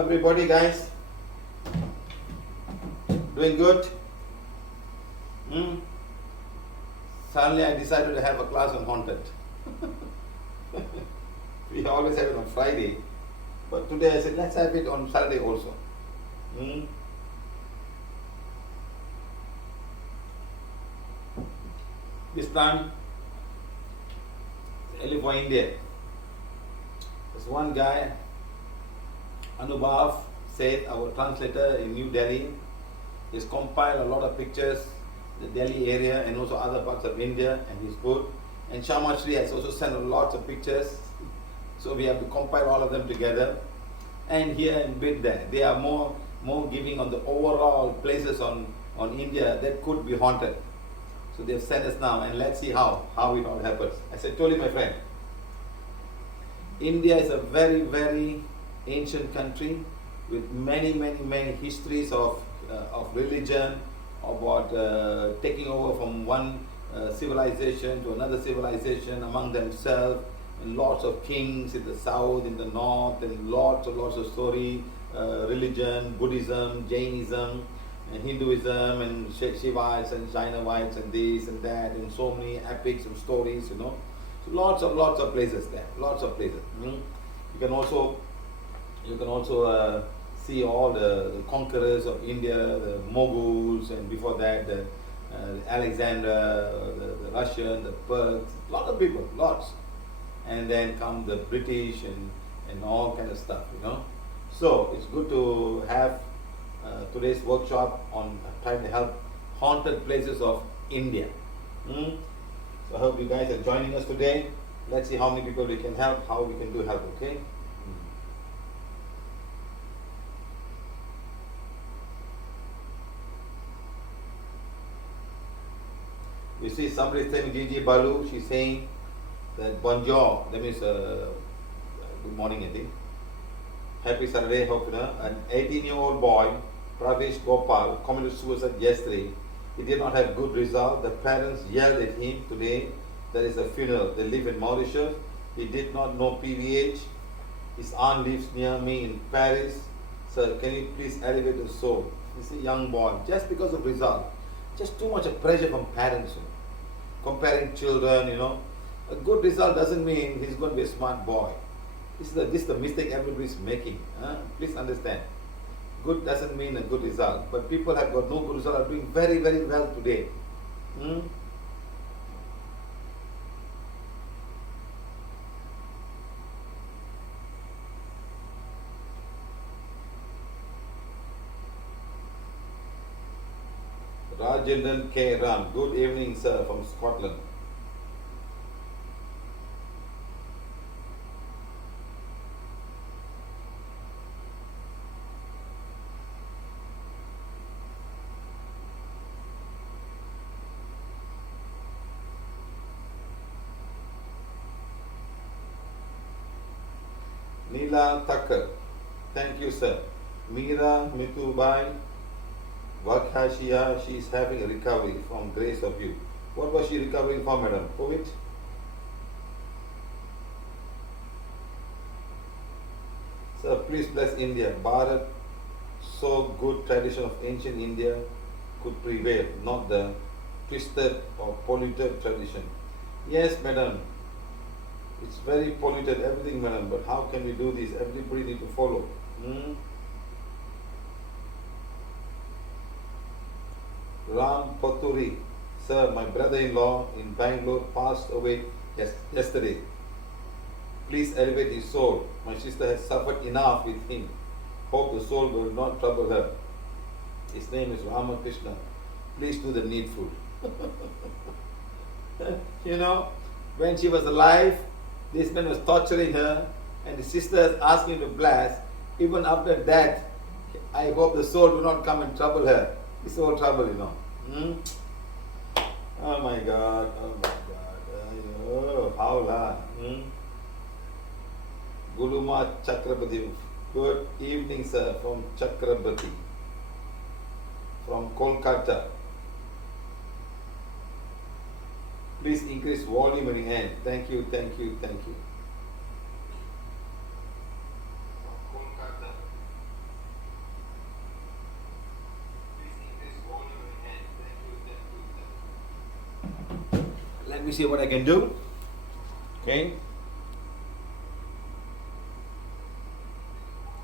everybody, guys. Doing good? Suddenly I decided to have a class on haunted. We always have it on Friday, but today I said let's have it on Saturday also. This time, only for India. There's one guy, Anubhav, said, our translator in New Delhi, he's compiled a lot of pictures, the Delhi area and also other parts of India, and he's good. And Shamashri has also sent lots of pictures, so we have to compile all of them together. And here and bit there, they are more giving on the overall places on India that could be haunted. So they've sent us now, and let's see how it all happens. As I told you, my friend, India is a very, very ancient country with many histories of religion, about taking over from one civilization to another civilization among themselves, and lots of kings in the south, in the north, and lots of story, religion, Buddhism, Jainism, and Hinduism, and Shivites and Jainavites, and this and that, and so many epics and stories, So lots of places there, lots of places. You can also see all the conquerors of India, the Moguls, and before that the Alexander, the Russian, the Persians, lot of people, lots. And then come the British and all kind of stuff, So it's good to have today's workshop on trying to help haunted places of India. So I hope you guys are joining us today. Let's see how many people we can help, how we can do help, okay? You see somebody saying Gigi Balu, she's saying that bonjour, that means good morning, I think. Happy Saturday, hope an 18-year-old boy, Pravesh Gopal, committed suicide yesterday. He did not have good result. The parents yelled at him today. There is a funeral. They live in Mauritius. He did not know PVH. His aunt lives near me in Paris. Sir, can you please elevate the soul? He's a young boy. Just because of result. Just too much of pressure from parents. Comparing children, A good result doesn't mean he's going to be a smart boy. This is the mistake everybody's making. Please understand. Good doesn't mean a good result. But people have got no good result are doing very, very well today. Rajendran K. Ram. Good evening, sir, from Scotland. Neela Thakkar. Thank you, sir. Meera Mitubai Vakhashia, she is having a recovery from grace of you. What was she recovering from, madam? COVID? Sir, please bless India. Bharat, so good tradition of ancient India could prevail, not the twisted or polluted tradition. Yes, madam. It's very polluted, everything, madam, but how can we do this? Everybody need to follow. Ram Paturi, sir, my brother-in-law in Bangalore passed away yesterday. Please elevate his soul. My sister has suffered enough with him. Hope the soul will not trouble her. His name is Ramakrishna. Please do the needful. When she was alive, this man was torturing her, and the sisters asked him to bless. Even after death, I hope the soul will not come and trouble her. It's all trouble, Oh my God, how la? Guluma Chakrabarti. Good evening, sir, from Chakrabarti, from Kolkata. Please increase volume in the end. Thank you. Let me see what I can do. Okay.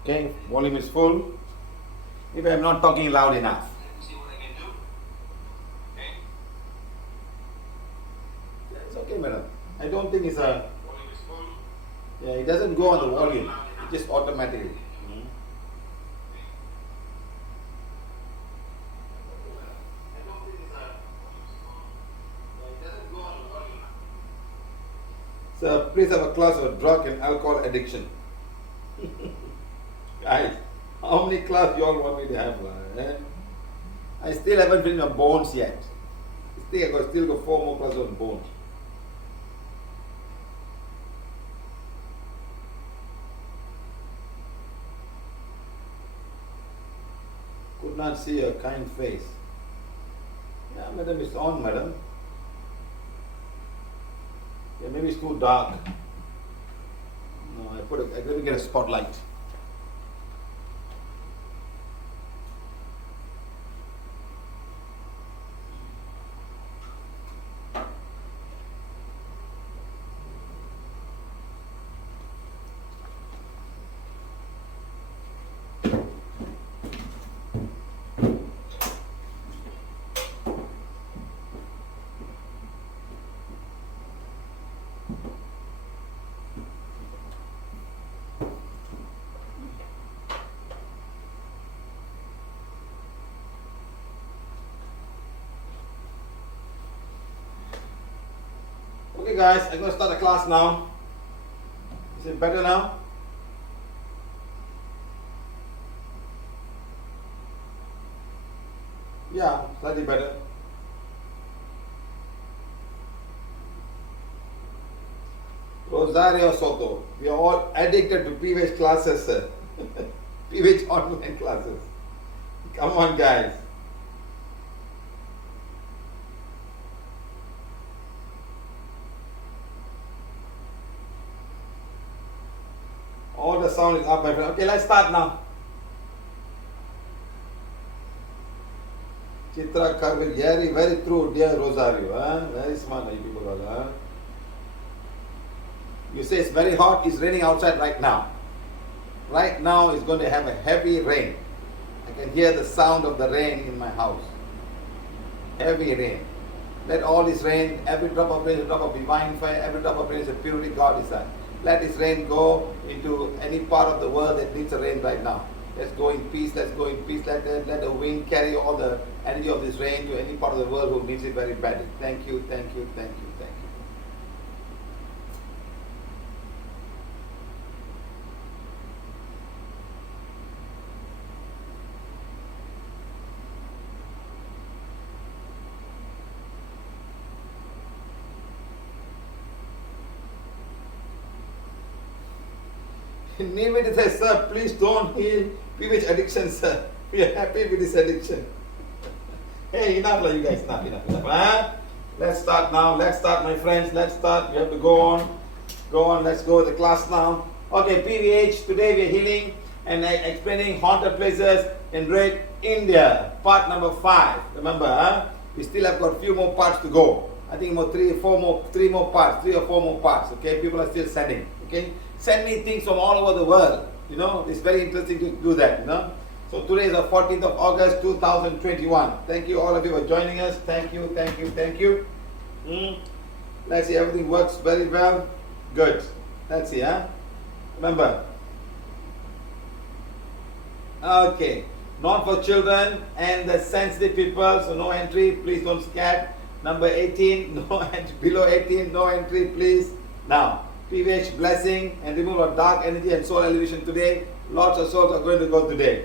Okay, volume is full. Maybe I'm not talking loud enough. Let me see what I can do. Okay. Yeah, it's okay, madam. I don't think it's a volume is full. Yeah, it doesn't go on the volume. It just automatically. So please have a class of drug and alcohol addiction. Guys, how many class you all want me to have? I still haven't finished on bones yet. I still got 4 more classes on bones. Could not see your kind face. Yeah, madam, it's on, madam. Yeah, maybe it's too dark. No, I got to get a spotlight. Okay guys, I'm going to start the class now. Is it better now? Yeah, slightly better. Rosario Soto, we are all addicted to PVH classes, sir. PVH online classes. Come on guys. All the sound is up, my friend. Okay, let's start now. Chitra Karvil, very, very true, dear Rosario. Very smart, you people are. You say it's very hot, it's raining outside right now. Right now it's going to have a heavy rain. I can hear the sound of the rain in my house. Heavy rain. Let all this rain, every drop of rain is a drop of divine fire, every drop of rain is a purity God desire. Let this rain go into any part of the world that needs a rain right now. Let's go in peace, let's go in peace. Let the wind carry all the energy of this rain to any part of the world who needs it very badly. Thank you, thank you, thank you, thank you. Name it says, sir, please don't heal PVH addiction, sir. We are happy with this addiction. Hey, enough, you guys, enough. Let's start now. Let's start, my friends. Let's start. We have to go on. Go on. Let's go to the class now. Okay, PVH. Today we are healing and explaining haunted places in Red India. Part number 5. Remember, we still have got a few more parts to go. I think about 3 or 4 more parts. Okay, people are still sending. Okay. Send me things from all over the world. You know, it's very interesting to do that, you know. So today is the 14th of August 2021. Thank you all of you for joining us. Thank you, thank you, thank you. Let's see, everything works very well. Good. Let's see, remember. Okay. Not for children and the sensitive people, so no entry. Please don't scat. Number 18, no entry. Below 18, no entry, please. Now. PVH blessing and removal of dark energy and soul elevation today. Lots of souls are going to go today.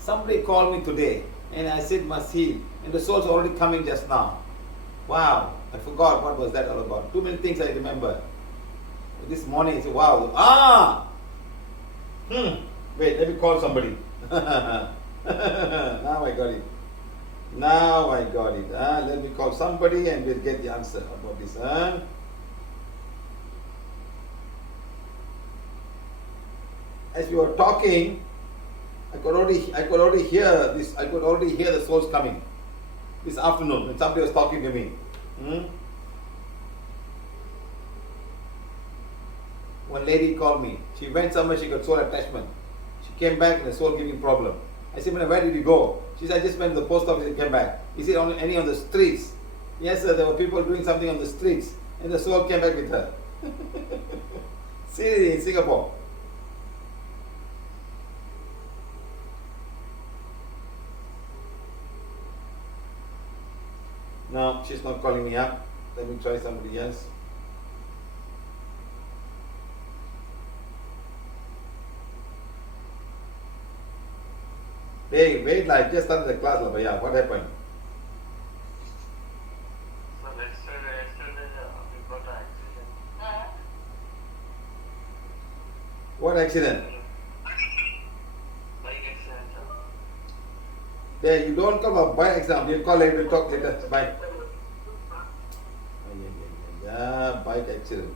Somebody called me today and I said must heal. And the souls are already coming just now. Wow, I forgot what was that all about. Too many things I remember. This morning I said, wow. Wait, let me call somebody. Now I got it. Let me call somebody and we'll get the answer about this. As we were talking, I could already hear this. I could already hear the souls coming this afternoon when somebody was talking to me. One lady called me. She went somewhere, she got soul attachment. She came back and the soul giving problem. I said, where did you go? She said, I just went to the post office and came back. Is it on any on the streets? Yes, sir, there were people doing something on the streets. And the soul came back with her. See, in Singapore. No, she's not calling me up. Let me try somebody else. Hey, wait, like just started the class, lah, yeah. What happened? So yesterday we got an accident. What accident? Bike accident. Yeah, you don't come up by exam. We'll call later, we'll talk later. Bye. Yeah, bike accident.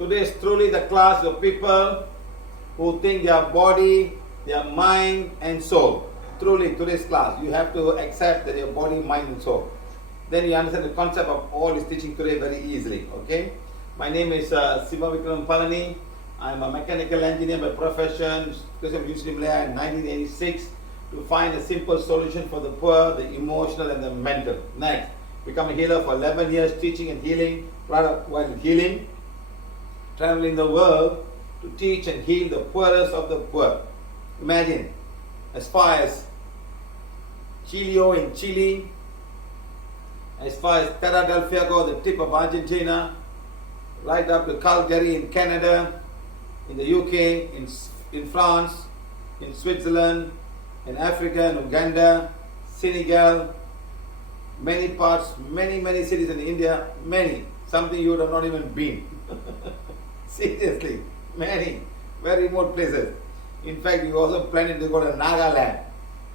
Today is truly the class of people who think their body, their mind and soul. Truly today's class, you have to accept that your body, mind and soul. Then you understand the concept of all this teaching today very easily. Okay? My name is Siva Vikram Palani. I'm a mechanical engineer by profession, because of University of Malaya in 1986 to find a simple solution for the poor, the emotional and the mental. Next, become a healer for 11 years, teaching and healing, while healing, traveling the world to teach and heal the poorest of the poor. Imagine, as far as Chilio in Chile, as far as Terra del Fuego, the tip of Argentina, right up to Calgary in Canada, in the UK, in France, in Switzerland, in Africa, in Uganda, Senegal, many parts, many cities in India, many, something you would have not even been. Seriously, many, very remote places. In fact, we also planning to go to Nagaland,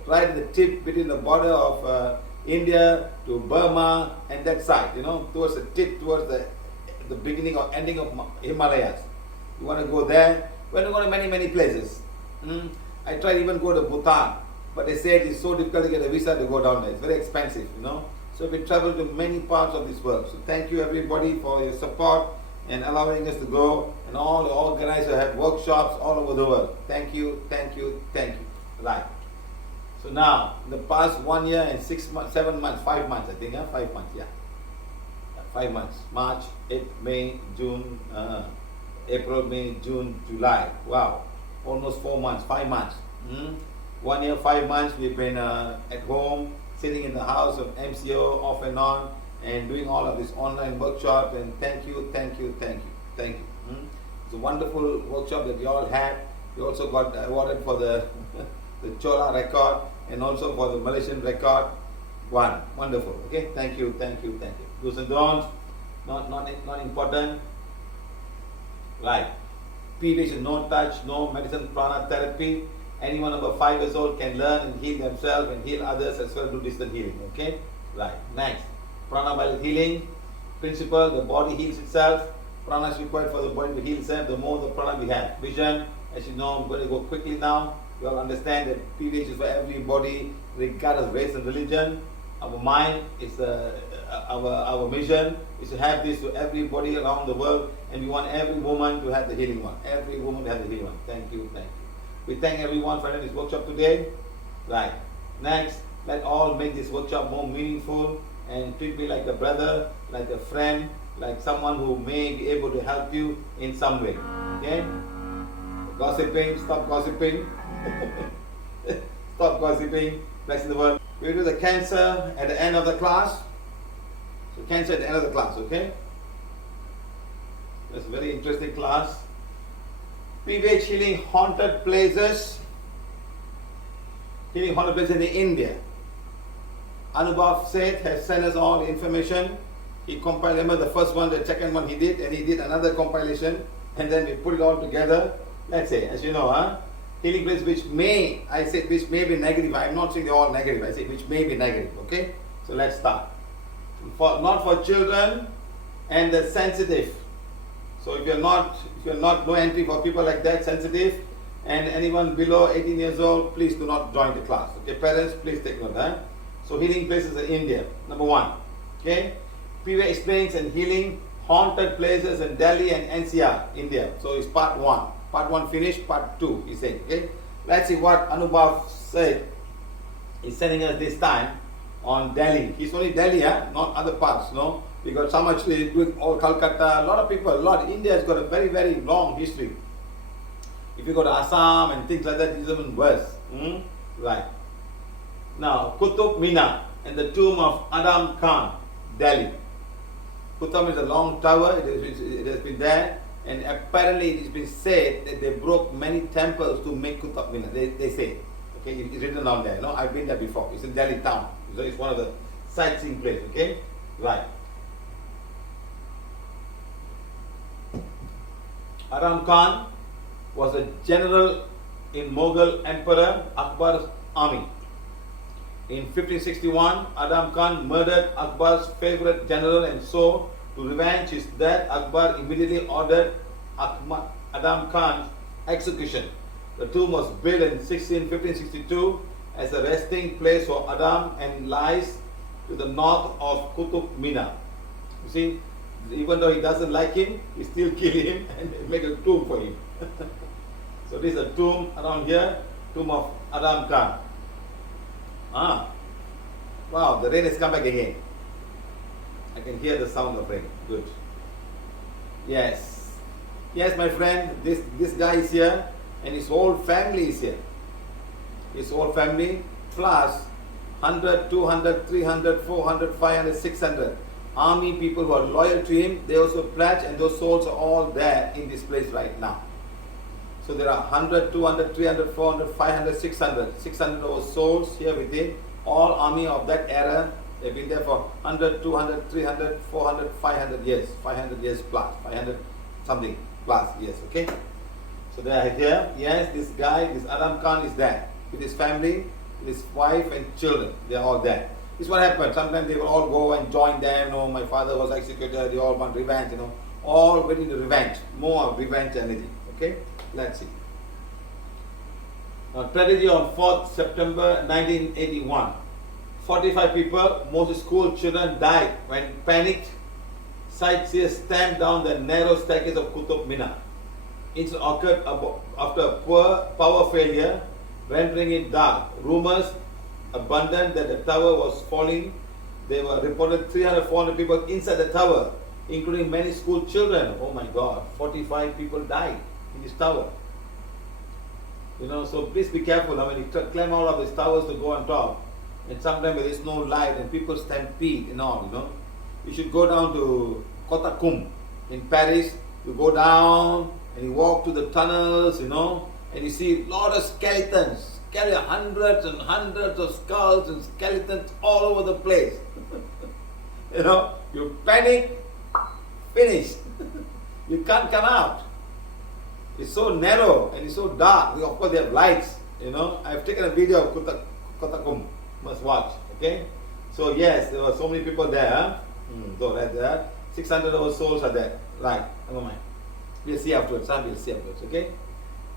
right at the tip between the border of India to Burma and that side, towards the tip, towards the beginning or ending of Himalayas. You want to go there? We're going to go to many places. I tried even go to Bhutan, but they said it's so difficult to get a visa to go down there. It's very expensive, So we travel to many parts of this world. So thank you everybody for your support and allowing us to go, and all the organizers have workshops all over the world. Thank you. Right. So now, in the past 1 year and 6 months, 7 months, 5 months, I think, 5 months, yeah. 5 months. March, May, June, April, May, June, July. Wow, almost 4 months, 5 months. 1 year, 5 months we've been at home, sitting in the house of MCO off and on, and doing all of this online workshop. And thank you. It's a wonderful workshop that you all had. You also got awarded for the the Chola record and also for the Malaysian record. Wonderful. Okay, thank you. Do's and don'ts, not important. Right. PVH is no touch, no medicine, prana therapy. Anyone over 5 years old can learn and heal themselves and heal others as well, do distant healing. Okay? Right. Next. Prana while healing. Principle, the body heals itself. Prana is required for the body to heal itself. The more the prana we have. Vision, as you know, I'm going to go quickly now. You all understand that PVH is for everybody, regardless of race and religion. Our mind is our mission is to have this to everybody around the world, and we want every woman to have the healing one. Every woman to have the healing one. Thank you. We thank everyone for this workshop today. Right. Next, let all make this workshop more meaningful and treat me like a brother, like a friend, like someone who may be able to help you in some way. Okay? Gossiping, stop gossiping. Stop gossiping. Blessing the world. We'll do the cancer at the end of the class. So cancer at the end of the class, okay? That's a very interesting class. PVH healing haunted places. Healing haunted places in India. Anubhav Seth has sent us all the information. He compiled, remember the first one, the second one he did, and he did another compilation, and then we put it all together. Let's say, as you know, healing places which may be negative. I'm not saying they're all negative. I say which may be negative. Okay? So let's start. Not for children and the sensitive. So if you're not, no entry for people like that, sensitive, and anyone below 18 years old, please do not join the class. Okay, parents, please take note. So healing places in India, number 1. Okay, PVH explains and healing haunted places in Delhi and NCR, India. So it's part 1. Part 1 finished, part 2, he said. Okay, let's see what Anubhav said. He's sending us this time on Delhi. He's only Delhi, not other parts, no? Because some actually doing all Calcutta, a lot of people, India has got a very, very long history. If you go to Assam and things like that, it's even worse. Right. Now, Qutub Minar and the tomb of Adam Khan, Delhi. Qutub is a long tower, it has been there, and apparently it has been said that they broke many temples to make Qutub Minar. They say. Okay, it's written down there. No, I've been there before. It's in Delhi town. So it's one of the sightseeing places. Okay, right. Adam Khan was a general in Mughal Emperor Akbar's army. In 1561, Adam Khan murdered Akbar's favorite general, and so, to revenge his death, Akbar immediately ordered Adam Khan's execution. The tomb was built in 1562 as a resting place for Adam and lies to the north of Qutub Minar. You see, even though he doesn't like him, he still kill him and make a tomb for him. So this is a tomb around here, tomb of Adam Khan. Wow, the rain has come back again. I can hear the sound of rain. Good. Yes, my friend, this guy is here and his whole family is here. His whole family plus 100, 200, 300, 400, 500, 600 army people who are loyal to him. They also pledge, and those souls are all there in this place right now. So there are 100, 200, 300, 400, 500, 600. 600 of those souls here within. All army of that era. They've been there for 100, 200, 300, 400, 500 years. 500 years plus. 500 something plus years. Okay? So they are here. Yes, this guy, this Adam Khan is there. With his family, with his wife and children. They are all there. This is what happened. Sometimes they will all go and join them. My father was executed. They all want revenge. All ready to revenge. More revenge energy. Okay? Let's see. Tragedy on 4th September 1981. 45 people, mostly school children, died when panicked sightseers stamped down the narrow staircase of Qutub Minar. Incident occurred after a poor power failure, rendering it dark. Rumors abundant that the tower was falling There were reported 300, 400 people inside the tower, including many school children. Oh my God, 45 people died in this tower. You know, so please be careful. I mean, you climb all of these towers to go on top, and sometimes there is no light and people stampede and all, you know. You should go down to Kotakum in Paris. You go down and you walk to the tunnels, you know, and you see a lot of skeletons, hundreds and hundreds of skulls and skeletons all over the place. You know, you panic, finish. You can't come out. It's so narrow and it's so dark. Of course, they have lights, you know. I've taken a video of Kotakum. Must watch, okay? So, yes, there were so many people there. Huh? So, right there. 600 over souls are there. Right, never mind. We'll see afterwards. We'll see afterwards, okay?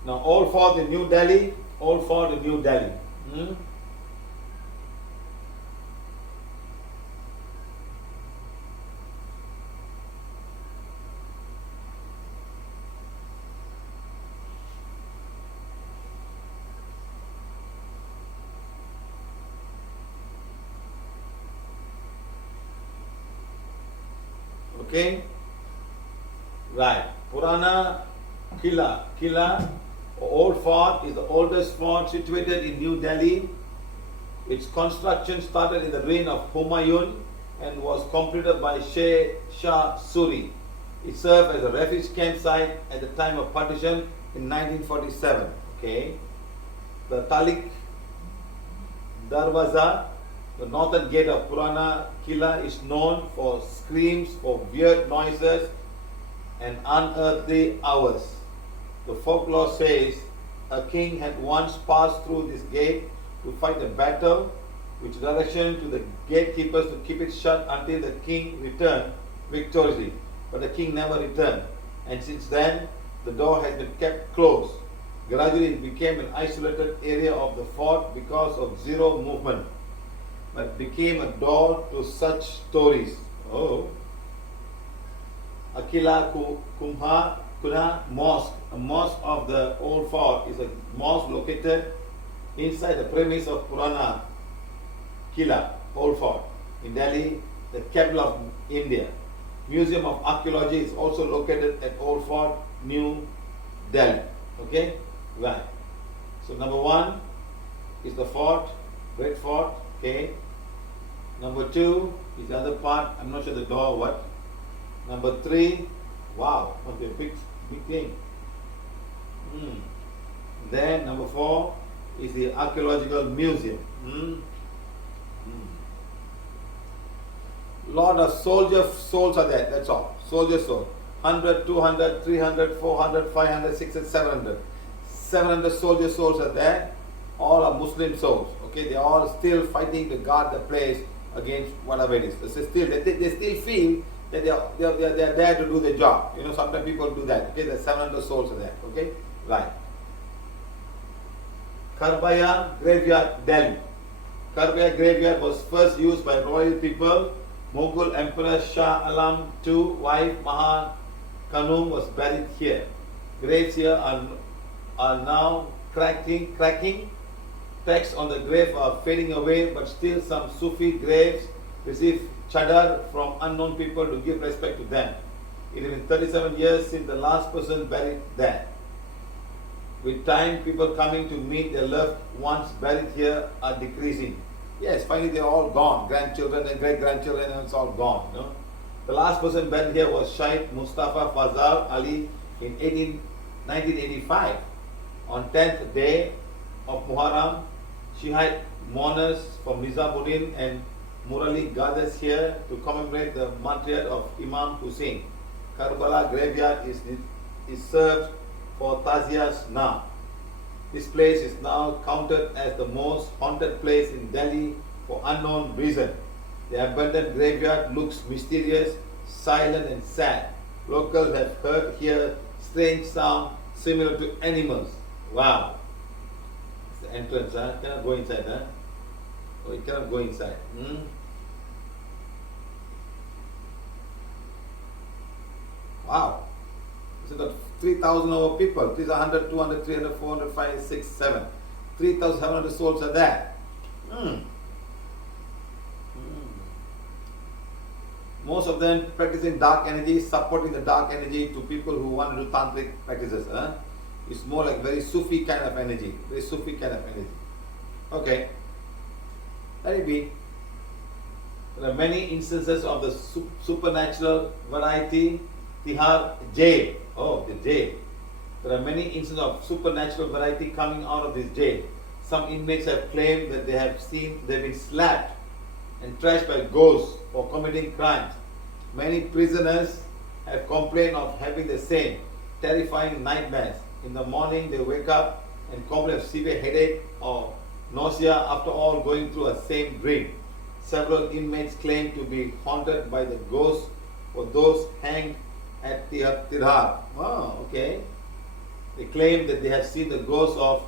Now, all for the New Delhi. All for the New Delhi. Okay? Right. Purana Killa, Old Fort, is the oldest fort situated in New Delhi. Its construction started in the reign of Humayun and was completed by Shah Suri. It served as a refuge campsite at the time of partition in 1947. Okay. The Talik Darwaza, the northern gate of Purana Killa, is known for screams, for weird noises and unearthly hours. The folklore says a king had once passed through this gate to fight a battle, which direction to the gatekeepers to keep it shut until the king returned victoriously. But the king never returned, and since then the door has been kept closed. Gradually it became an isolated area of the fort because of zero movement, but became a door to such stories. Oh. Akila Kuna Mosque, a mosque of the old fort, is a mosque located inside the premise of Purana Killa, Old Fort, in Delhi, the capital of India. Museum of Archaeology is also located at Old Fort, New Delhi. Okay? Right. So number 1 is the fort, Great Fort. Okay. Number 2 is the other part. I'm not sure the door or what. Number 3, wow, must be a big thing. Then number 4 is the archaeological museum. Lot of soldier souls are there. That's all. Soldier souls. 100, 200, 300, 400, 500, 600, 700. 700 soldier souls are there. All are Muslim souls. Okay, they are all still fighting to guard the place against whatever it is. They still feel that they are there to do the job. You know, sometimes people do that. Okay, the 700 souls are there. Okay, right. Karbaya Graveyard, Delhi. Karbaya Graveyard was first used by royal people. Mughal Emperor Shah Alam II, wife Maha Khanum was buried here. Graves here are now cracking. Texts on the grave are fading away, but still some Sufi graves receive chadar from unknown people to give respect to them. It has been 37 years since the last person buried there. With time, people coming to meet their loved ones buried here are decreasing. Yes, finally they're all gone. Grandchildren and great-grandchildren, and it's all gone. You know? The last person buried here was Shaikh Mustafa Fazal Ali in 1985. On 10th day of Muharram, Shiite mourners from Nizamuddin and Murali gathers here to commemorate the martyrdom of Imam Hussein. Karbala graveyard is served for Taziyas now. This place is now counted as the most haunted place in Delhi for unknown reason. The abandoned graveyard looks mysterious, silent and sad. Locals have heard here strange sound similar to animals. Wow. It's the entrance, huh? Cannot go inside, huh? Oh, you cannot go inside. Wow. It's got 3,000 over people. 300, 200, 300, 400, 500, 600, 700. 3,700 souls are there. Most of them practicing dark energy, supporting the dark energy to people who want to do tantric practices. It's more like very Sufi kind of energy. Very Sufi kind of energy. Okay. Let it be. There are many instances of the supernatural variety. Tihar jail. Oh, the jail. There are many instances of supernatural variety coming out of this jail. Some inmates have claimed that they've been slapped and trashed by ghosts for committing crimes. Many prisoners have complained of having the same terrifying nightmares. In the morning they wake up and complain of severe headache or nausea after all going through a same dream. Several inmates claim to be haunted by the ghosts or those hanged at Tirhar. Oh, okay. They claim that they have seen the ghosts of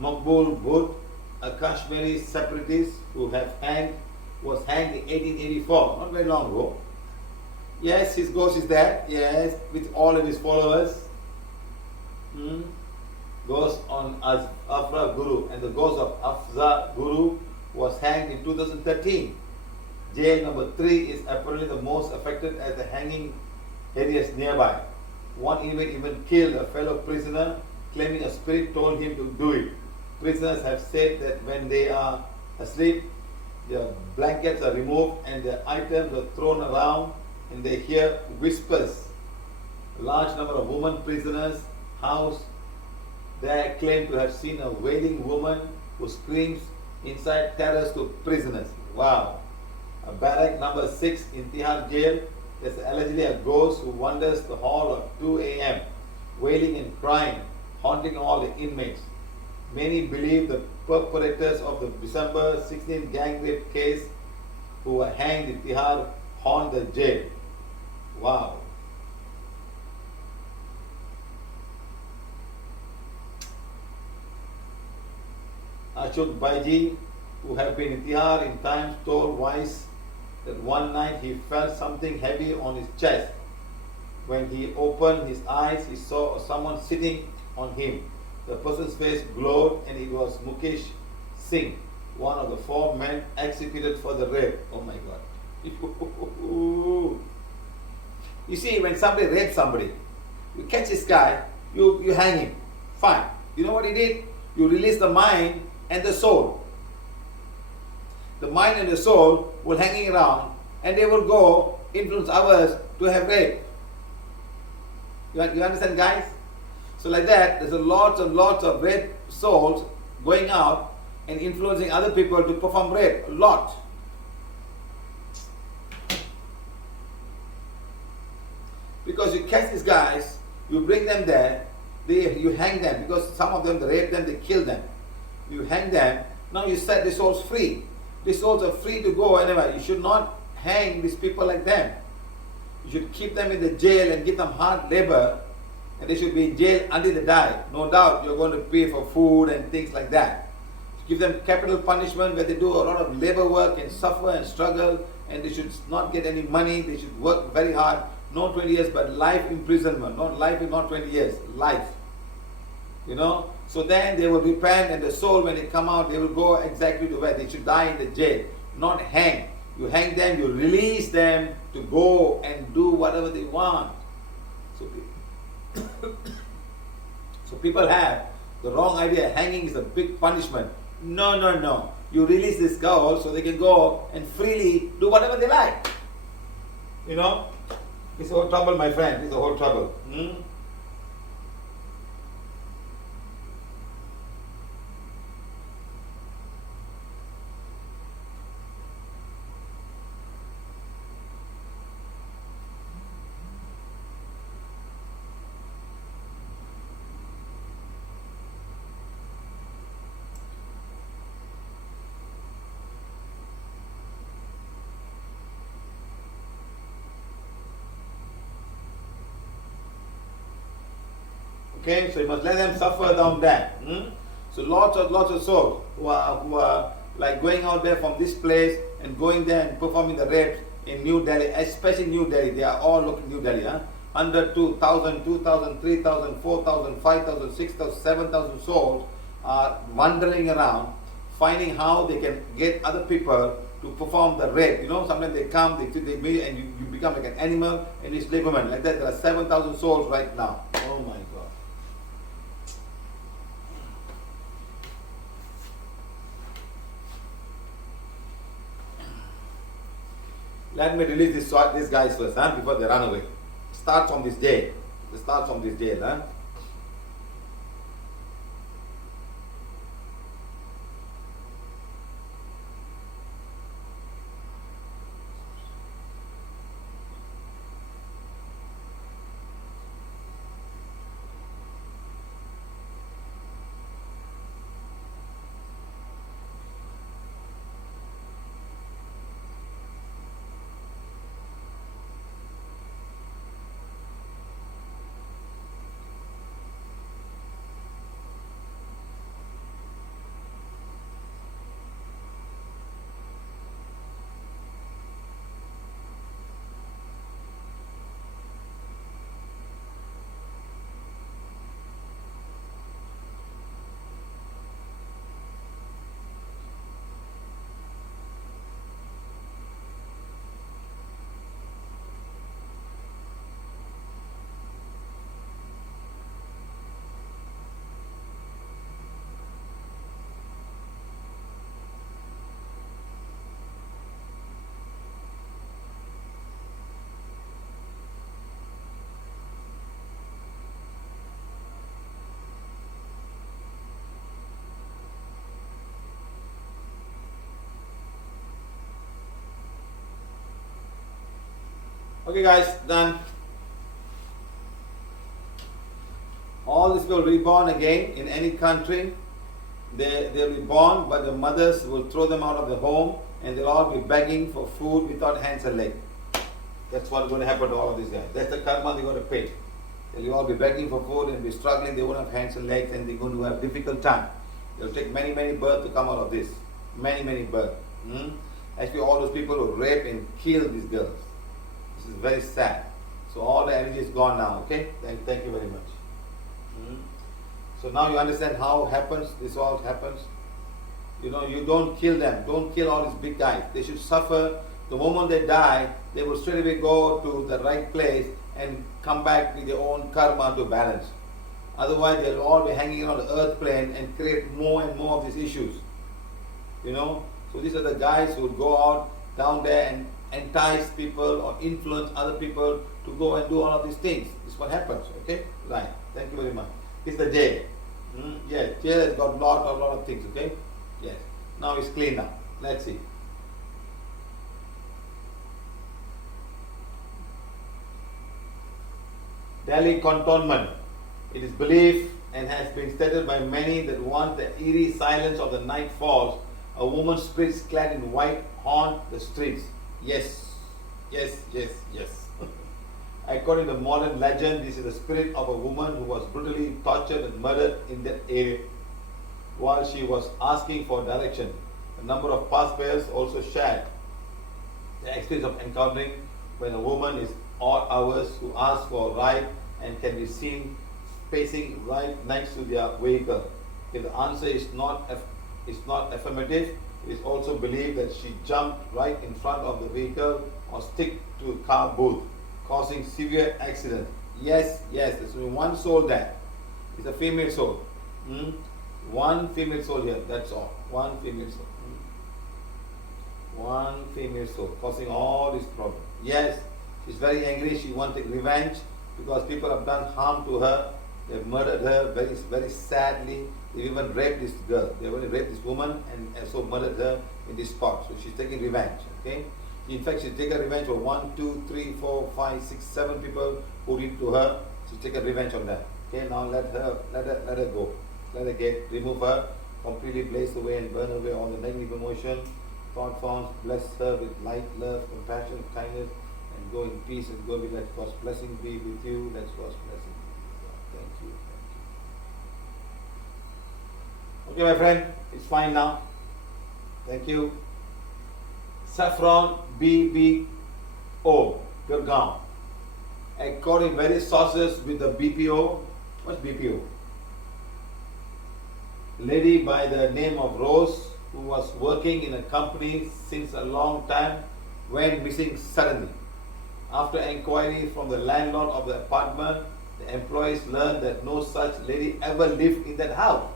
Makbul Bhut, a Kashmiri separatist who was hanged in 1884, not very long ago. Yes, his ghost is there. Yes, with all of his followers. Ghost on Afra Guru, and the ghost of Afza Guru was hanged in 2013. Jail number 3 is apparently the most affected as the hanging areas nearby. One inmate even killed a fellow prisoner, claiming a spirit told him to do it. Prisoners have said that when they are asleep, their blankets are removed and their items are thrown around and they hear whispers. A large number of women prisoners housed there claim to have seen a wailing woman who screams inside terrors to prisoners. Wow. A barrack number 6 in Tihar jail, there's allegedly a ghost who wanders the hall at 2 a.m., wailing and crying, haunting all the inmates. Many believe the perpetrators of the December 16 gang rape case who were hanged in Tihar haunt the jail. Wow. Ashok Baiji, who have been in Tihar in times, told Vice that one night he felt something heavy on his chest. When he opened his eyes, he saw someone sitting on him. The person's face glowed and it was Mukesh Singh, one of the 4 men executed for the rape. Oh my God. You see, when somebody rapes somebody, you catch this guy, you hang him. Fine. You know what he did? You release the mind and the soul. The mind and the soul will hanging around and they will go influence others to have rape. You understand, guys? So like that, there's lots and lots of rape souls going out and influencing other people to perform rape. A lot. Because you catch these guys, you bring them there, you hang them, because some of them, they rape them, they kill them. You hang them, now you set the souls free. The souls are free to go anywhere. You should not hang these people like them. You should keep them in the jail and give them hard labor, and they should be in jail until they die. No doubt you're going to pay for food and things like that. Give them capital punishment where they do a lot of labor work and suffer and struggle, and they should not get any money. They should work very hard. Not 20 years, but life imprisonment. Not life is not 20 years. Life. You know? So then they will repent, and the soul, when they come out, they will go exactly to where they should die, in the jail. Not hang. You hang them, you release them to go and do whatever they want. So people have the wrong idea. Hanging is a big punishment. No. You release this girl so they can go and freely do whatever they like. You know? It's a whole trouble, my friend. It's a whole trouble. Okay, so you must let them suffer down there. So lots of souls who are like going out there from this place and going there and performing the rapes in New Delhi, especially New Delhi. They are all looking New Delhi. 100, 2,000, 2,000, 3,000, 4,000, 5,000, 6,000, 7,000 souls are wandering around, finding how they can get other people to perform the rape. You know, sometimes they come, they meet, and you become like an animal and you slave woman. Like that, there are 7,000 souls right now. Oh my God. Let me release these guys first, before they run away. Start from this day. Start from this day, huh? Okay guys, done. All these people reborn again in any country. They'll be born, but the mothers will throw them out of the home and they'll all be begging for food without hands and legs. That's what's going to happen to all of these guys. That's the karma they're going to pay. They'll all be begging for food and be struggling. They won't have hands and legs and they're going to have difficult time. It'll take many, many births to come out of this. Many, many births. Actually, all those people who rape and kill these girls. This is very sad. So all the energy is gone now. Okay? Thank you very much. So now you understand how this all happens. You know, you don't kill them. Don't kill all these big guys. They should suffer. The moment they die, they will straight away go to the right place and come back with their own karma to balance. Otherwise, they'll all be hanging on the earth plane and create more and more of these issues. You know? So these are the guys who would go out down there and entice people or influence other people to go and do all of these things. This is what happens. Okay? Right. Thank you very much. It's the jail. Yes, jail has got a lot of things. Okay? Yes. Now it's clean now. Let's see. Delhi cantonment. It is believed and has been stated by many that once the eerie silence of the night falls, a woman's spirit clad in white haunt the streets. Yes. According to modern legend, this is the spirit of a woman who was brutally tortured and murdered in that area while she was asking for direction. A number of past players also shared the experience of encountering when a woman is odd hours who asks for a ride and can be seen pacing right next to their vehicle. If the answer is not affirmative, it is also believed that she jumped right in front of the vehicle or stick to a car booth, causing severe accident. Yes, there's only one soul there. It's a female soul. One female soul here, that's all. One female soul. One female soul causing all this problem. Yes, she's very angry. She wants to take revenge because people have done harm to her. They've murdered her very, very sadly. They even raped this girl. They only raped this woman and so murdered her in this spot. So she's taking revenge. Okay. In fact, she's taking revenge for 1, 2, 3, 4, 5, 6, 7 people who did to her. She's taking revenge on them. Okay. Now let her go. Let her get, remove her, completely blaze away and burn away all the negative emotion, thought forms. Bless her with light, love, compassion, kindness, and go in peace and go with let God's blessing be with you. Let God's blessing be with you. Thank you. Okay, my friend, it's fine now. Thank you. Saffron BBO, Gurgaon. According to various sources with the BPO, what's BPO? Lady by the name of Rose who was working in a company since a long time went missing suddenly. After inquiry from the landlord of the apartment, the employees learned that no such lady ever lived in that house.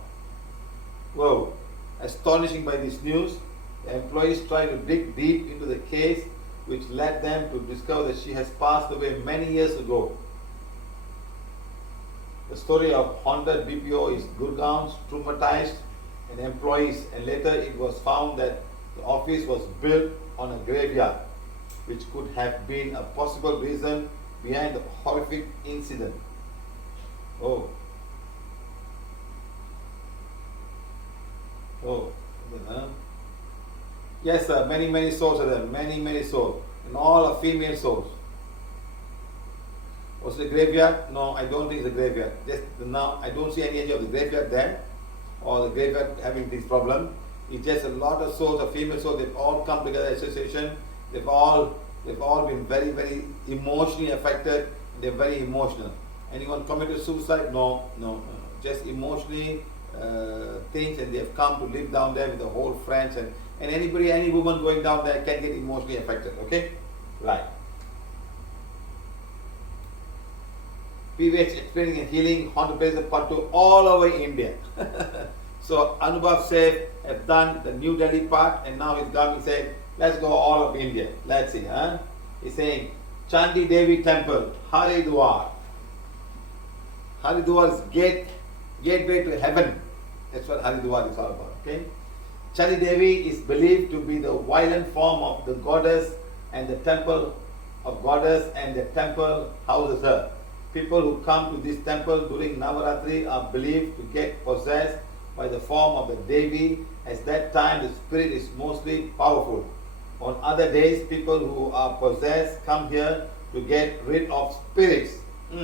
Whoa! Astonishing by this news, the employees tried to dig deep into the case, which led them to discover that she has passed away many years ago. The story of haunted BPO is Gurgaon's traumatized and employees, and later it was found that the office was built on a graveyard, which could have been a possible reason behind the horrific incident. Oh. Oh. Yes, sir. Many souls are there. Many souls. And all are female souls. Was it a graveyard? No, I don't think it's a graveyard. Just now, I don't see any of the graveyard there, or the graveyard having this problem. It's just a lot of souls, of female souls. They've all come together association. They've all been very emotionally affected. They're very emotional. Anyone committed suicide? No. Just emotionally things, and they've come to live down there with the whole friends, and anybody, any woman going down there can get emotionally affected. Okay, right. PVH explaining and healing haunted places part 2 all over India. So Anubhav said, have done the New Delhi part, and now he's gone and said, let's go all of India. Let's see, huh? He's saying Chandi Devi Temple, Haridwar. Haridwar is gateway to heaven. That's what Haridwar is all about. Okay. Chandi Devi is believed to be the violent form of the goddess, and the temple of goddess, and the temple houses her. People who come to this temple during Navaratri are believed to get possessed by the form of the Devi, as that time the spirit is mostly powerful. On other days, people who are possessed come here to get rid of spirits.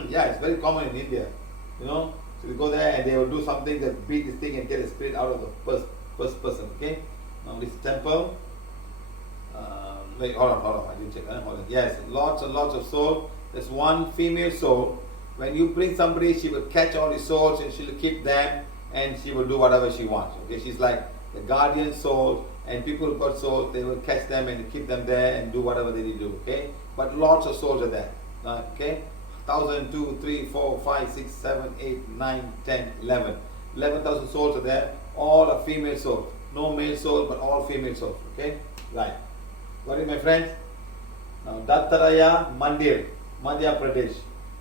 Yeah, it's very common in India. You know, so you go there and they will do something that beat this thing and get a spirit out of the first person. Okay. Now this temple. Wait, hold on. I didn't check. Hold on. Yes, lots and lots of souls. There's one female soul. When you bring somebody, she will catch all the souls and she will keep them, and she will do whatever she wants. Okay, she's like the guardian soul, and people who got souls, they will catch them and keep them there and do whatever they need to do. Okay, but lots of souls are there. Okay, 1,000, 2, 3, 4, 5, 6, 7, 8, 9, 10, 11. 11,000 souls are there. All are female souls. No male soul, but all female souls. Okay, right. Got it, my friends? Now, Dattaraya Mandir, Madhya Pradesh.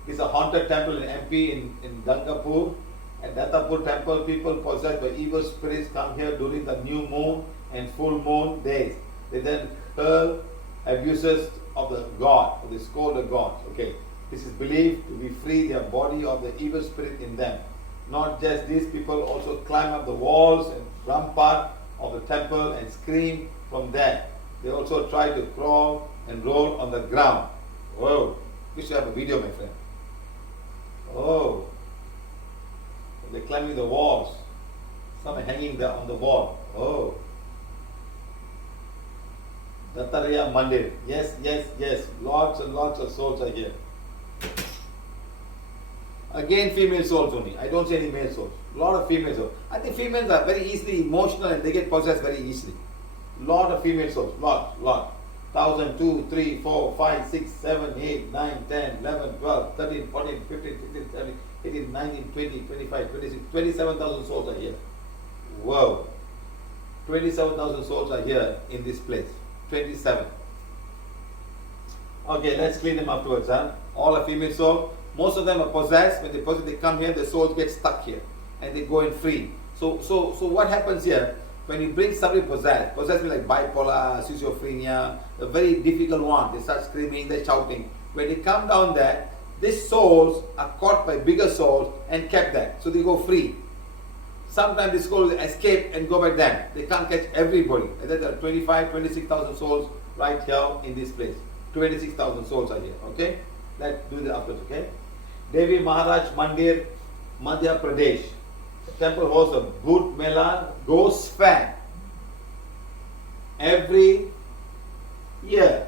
It's a haunted temple in MP in Gangapur. At Dattapur temple, people possessed by evil spirits come here during the new moon and full moon days. They then hurl abuses of the god, or they scold the god. Okay, this is believed to be free their body of the evil spirit in them. Not just these, people also climb up the walls and rampart of the temple and scream from there. They also try to crawl and roll on the ground. Whoa, we should have a video, my friend. Oh, they're climbing the walls. Some are hanging there on the wall. Oh, Dattaraya Mandir. Yes. Lots and lots of souls are here. Again, female souls only. I don't see any male souls. A lot of female souls. I think females are very easily emotional and they get possessed very easily. Lot of female souls. Lot. 1,000, 2, 3, 4, 5, 6, 7, 8, 9, 10, 11, 12, 13, 14, 15, 16, 17, 18, 19, 20, 25, 26, 27,000 souls are here. Whoa. 27,000 souls are here in this place. 27. Okay, let's clean them afterwards. All are female souls. Most of them are possessed. When they come here, the souls get stuck here and they go in free. So what happens here? When you bring somebody possessed means like bipolar, schizophrenia, a very difficult one, they start screaming, they're shouting. When they come down there, these souls are caught by bigger souls and kept there. So they go free. Sometimes these souls escape and go back then. They can't catch everybody. There are 26,000 souls right here in this place. 26,000 souls are here. Okay? Let's do the afterwards. Okay? Devi Maharaj Mandir, Madhya Pradesh. The temple hosts a Bhoot Mela ghost fair every year.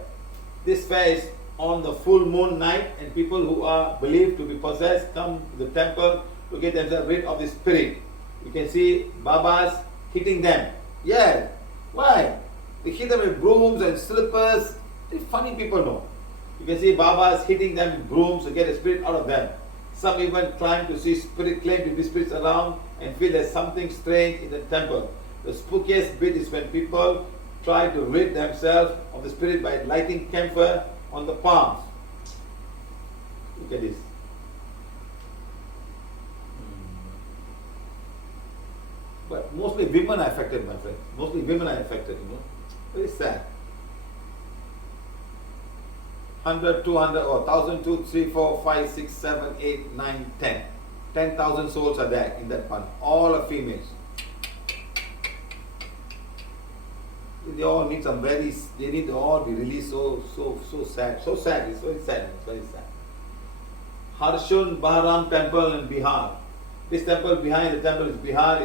This fair is on the full moon night, and people who are believed to be possessed come to the temple to get themselves rid of the spirit. You can see Babas hitting them Yeah. Why? They hit them with brooms and slippers. These funny people know. You can see Babas hitting them with brooms to get a spirit out of them. Some even claim to see spirits around and feel there's something strange in the temple. The spookiest bit is when people try to rid themselves of the spirit by lighting camphor on the palms. Look at this. But mostly women are affected, my friends. Mostly women are affected, Very sad. 100, 200, or 1,000, 2, 3, 4, 5, 6, 7, 8, 9, 10. 10,000 souls are there in that one. All are females. They all need they need to all be released. So sad. So sad. It's very sad. It's very sad. Harshun Baharam temple in Bihar. This temple behind the temple is Bihar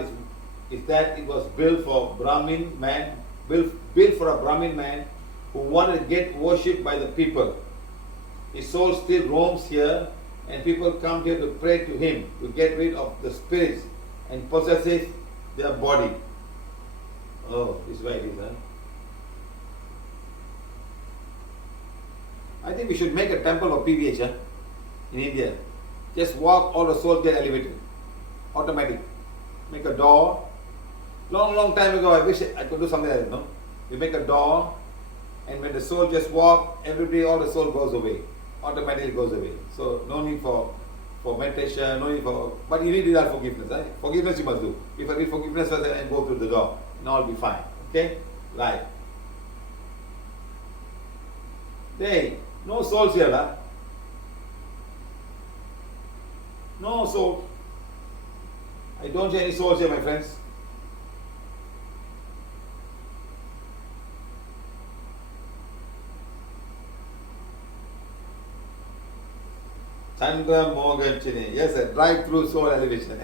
is that it was built for Brahmin man, built for a Brahmin man who wanted to get worshipped by the people. His soul still roams here, and people come here to pray to him to get rid of the spirits and possesses their body. Oh, this is why it is, huh? I think we should make a temple of PVH, huh? In India. Just walk, all the souls get elevated. Automatic. Make a door. Long time ago, I wish I could do something like that, no? We make a door, and when the soul just walk, all the soul goes away. Automatically goes away. So no need for meditation, no need for, but you need to have forgiveness. Right? Forgiveness you must do. If I give forgiveness first and go through the door, and all will be fine. Okay? Right. Hey, no souls here, huh? No soul. I don't see any souls here, my friends. Chandra Morgan Chini. Yes, sir. Drive through soul elevation.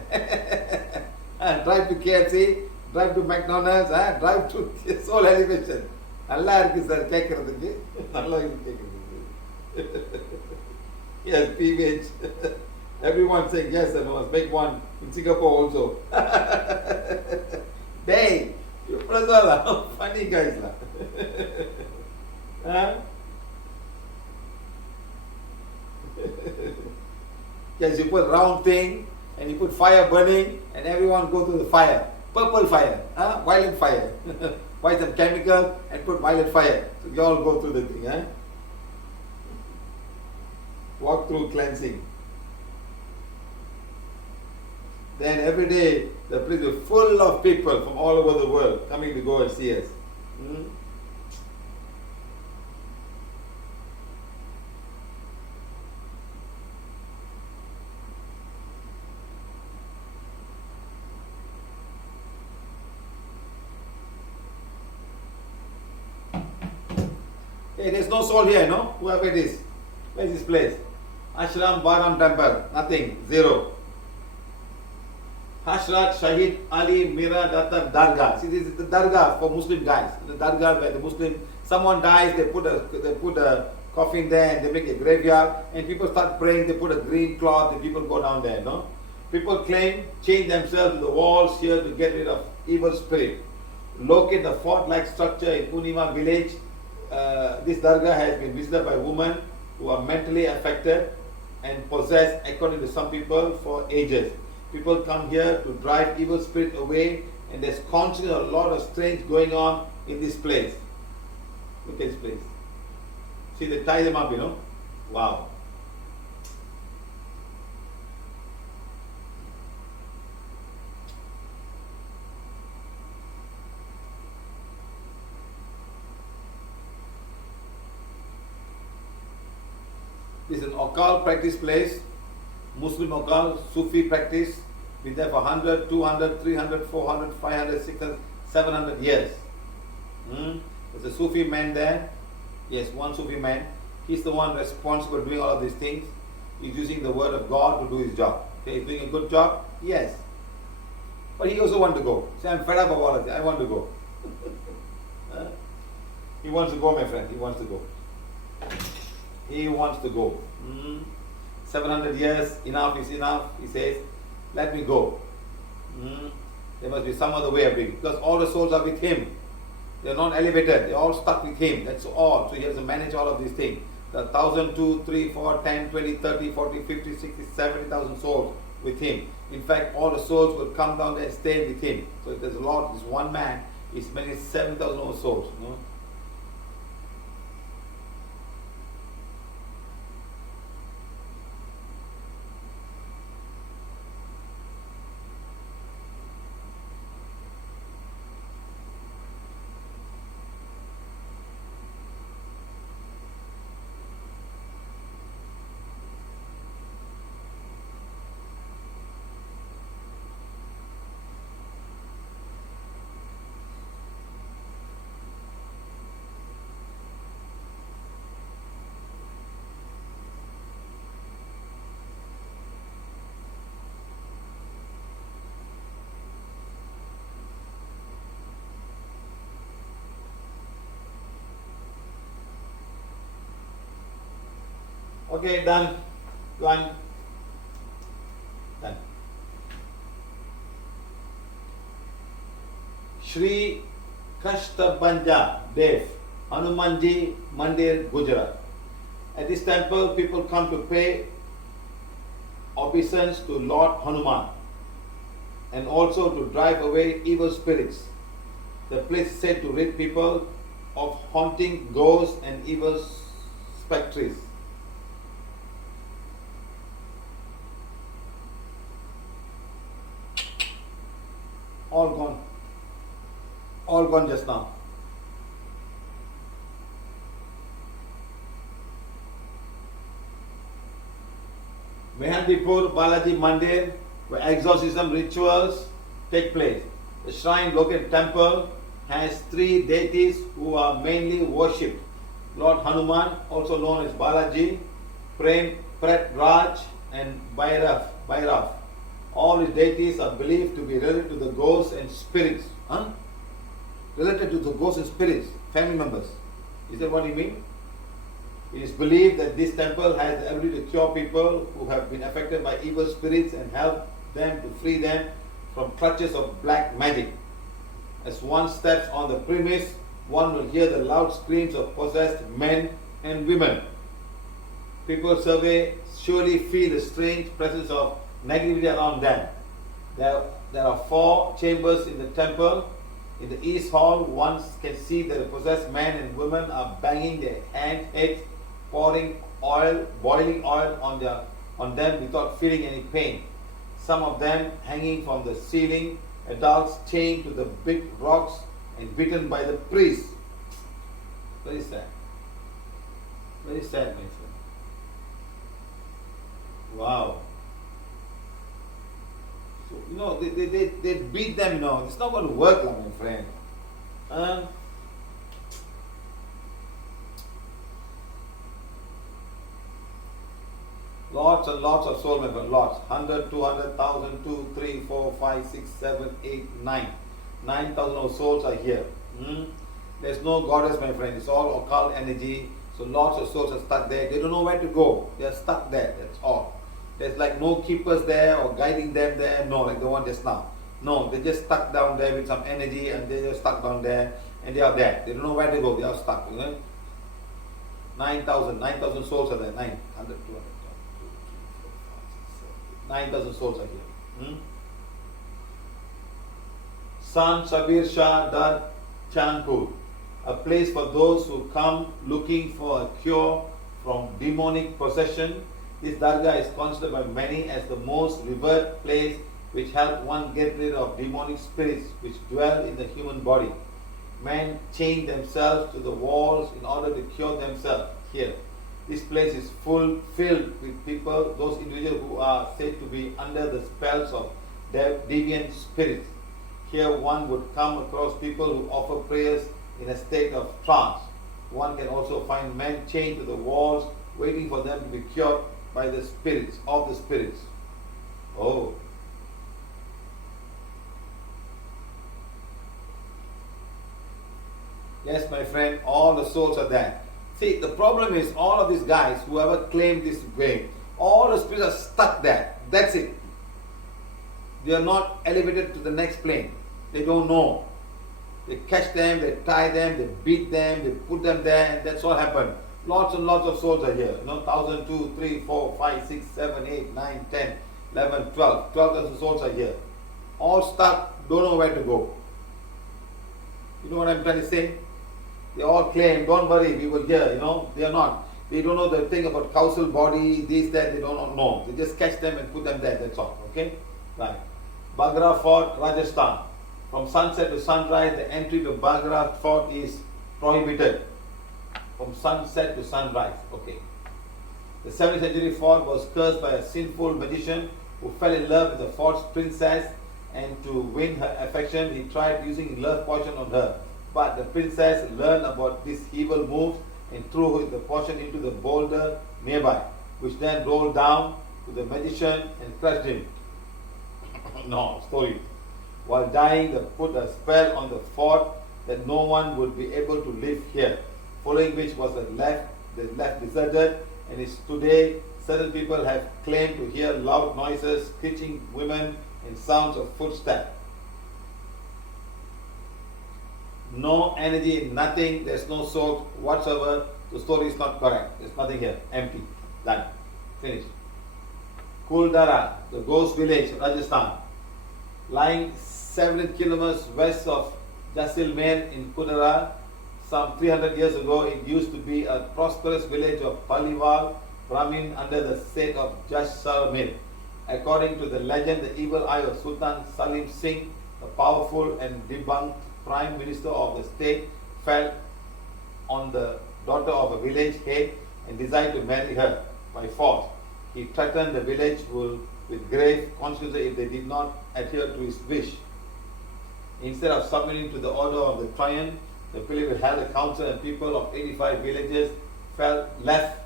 Drive to KFC, drive to McDonald's, drive to soul elevation. நல்லா இருக்கு sir கேட்கறதுக்கு நல்லா இருக்கு கேட்கறதுக்கு. Yes, PVH. Everyone saying yes, and must make one in Singapore also. Hey, you funny guys lah. Yes, you put round thing and you put fire burning and everyone go to the fire. Purple fire, violet fire. Buy some chemical and put violet fire. So you all go through the thing. Walk through cleansing. Then every day the place is full of people from all over the world coming to go and see us. Hey, there's no soul here, no? Whoever it is. Where is this place? Ashram Baram Temple. Nothing. Zero. Hashrat Shahid Ali Mira Datta Dargah. See, this is the Dargah for Muslim guys. The Dargah where the Muslim, someone dies, they put a coffin there and they make a graveyard and people start praying, they put a green cloth and people go down there, no? People change themselves to the walls here to get rid of evil spirit. Locate the fort-like structure in Unima village. This Dargah has been visited by women who are mentally affected and possessed, according to some people, for ages. People come here to drive evil spirit away, and there's constantly a lot of strange going on in this place. Look at this place. See, they tie them up, Wow. This is an occult practice place, Muslim occult, Sufi practice, been there for 100, 200, 300, 400, 500, 600, 700 years. There's a Sufi man there. Yes, one Sufi man. He's the one responsible for doing all of these things. He's using the word of God to do his job. Okay, he's doing a good job? Yes. But he also wants to go. Say, I'm fed up of all of this. I want to go. He wants to go, my friend. He wants to go. He wants to go. 700 years, enough is enough. He says, let me go. There must be some other way of being, because all the souls are with him. They are not elevated. They are all stuck with him. That's all. So he has to manage all of these things. There are 1,000, 2, 3, 4, 10, 20, 30, 40, 50, 60, 70,000 souls with him. In fact, all the souls will come down there and stay with him. So if there's a lot, this one man is managing 7,000 more souls. You know? Okay, done. Done. Done. Shri Kashtabanja Dev, Hanumanji Mandir, Gujarat. At this temple, people come to pay obeisance to Lord Hanuman and also to drive away evil spirits. The place is said to rid people of haunting ghosts and evil spectres. All gone. All gone just now. Mehandipur Balaji Mandir, where exorcism rituals take place. The shrine located temple has 3 deities who are mainly worshipped. Lord Hanuman, also known as Balaji, Prem, Pret Raj and Bhairav. All these deities are believed to be related to the ghosts and spirits. Related to the ghosts and spirits, family members. Is that what you mean? It is believed that this temple has the ability to cure people who have been affected by evil spirits and help them to free them from clutches of black magic. As one steps on the premise, one will hear the loud screams of possessed men and women. People surely feel the strange presence of negativity around them. There are 4 chambers in the temple. In the east hall, one can see that the possessed men and women are banging their heads, pouring boiling oil on them without feeling any pain. Some of them hanging from the ceiling, adults chained to the big rocks and beaten by the priests. Very sad. Very sad, my friend. Wow. So, they beat them, It's not going to work, my friend. Lots and lots of soul members, lots. 100, 200, 1,000, 2, 3, 4, 5, 6, 7, 8, 9. 9,000 of souls are here. There's no goddess, my friend. It's all occult energy. So lots of souls are stuck there. They don't know where to go. They are stuck there. That's all. There's like no keepers there or guiding them there. No, like the one just now. No, they're just stuck down there with some energy and they're just stuck down there and they are there. They don't know where to go. They are stuck. 9,000 souls are there. 900, 200, 2, 3, 4, 5, 6, 7, 8. 9,000 souls are here. Sant Sabir Shah Dar Chandpur, a place for those who come looking for a cure from demonic possession. This dargah is considered by many as the most revered place which help one get rid of demonic spirits which dwell in the human body. Men chain themselves to the walls in order to cure themselves here. This place is filled with people, those individuals who are said to be under the spells of deviant spirits. Here one would come across people who offer prayers in a state of trance. One can also find men chained to the walls waiting for them to be cured by the spirits, of the spirits. Oh. Yes, my friend, all the souls are there. See, the problem is all of these guys, whoever claimed this way, all the spirits are stuck there. That's it. They are not elevated to the next plane. They don't know. They catch them, they tie them, they beat them, they put them there, and that's what happened. Lots and lots of souls are here. 1,000, 2, 3, 4, 5, 6, 7, 8, 9, 10, 11, 12. 12,000 souls are here. All stuck, don't know where to go. You know what I'm trying to say? They all claim, don't worry, we will hear, they are not. They don't know the thing about causal body, this, that, they don't know. They just catch them and put them there, that's all. Okay? Right. Bagra Fort, Rajasthan. From sunset to sunrise, the entry to Bagra Fort is prohibited. From sunset to sunrise. Okay. The 7th century fort was cursed by a sinful magician who fell in love with the fort's princess, and to win her affection, he tried using love potion on her. But the princess learned about this evil move and threw the potion into the boulder nearby, which then rolled down to the magician and crushed him. No, story. While dying, they put a spell on the fort that no one would be able to live here, following which was left deserted, and is today certain people have claimed to hear loud noises, screeching women, and sounds of footsteps. No energy, nothing, there's no soul whatsoever. The story is not correct. There's nothing here. Empty. Done. Finished. Kuldara, the ghost village, Rajasthan. Lying 7 kilometers west of Jaisalmer in Kuldara, some 300 years ago, it used to be a prosperous village of Paliwal Brahmin under the state of Jaisalmer. According to the legend, the evil eye of Sultan Salim Singh, the powerful and debunked Prime Minister of the state, fell on the daughter of a village head and decided to marry her by force. He threatened the village with grave consequences if they did not adhere to his wish. Instead of submitting to the order of the Tryon, the village held a council, and people of 85 villages left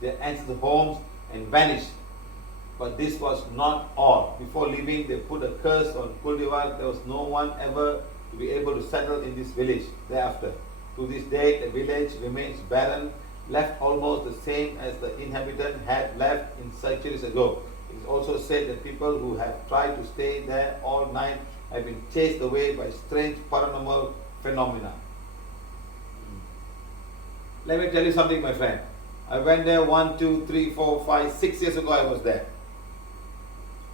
their ancestral homes and vanished. But this was not all. Before leaving, they put a curse on Kuldivar. There was no one ever to be able to settle in this village thereafter. To this day, the village remains barren, left almost the same as the inhabitant had left in centuries ago. It is also said that people who have tried to stay there all night have been chased away by strange paranormal phenomena. Let me tell you something, my friend. I went there 1, 2, 3, 4, 5, 6 years ago. I was there.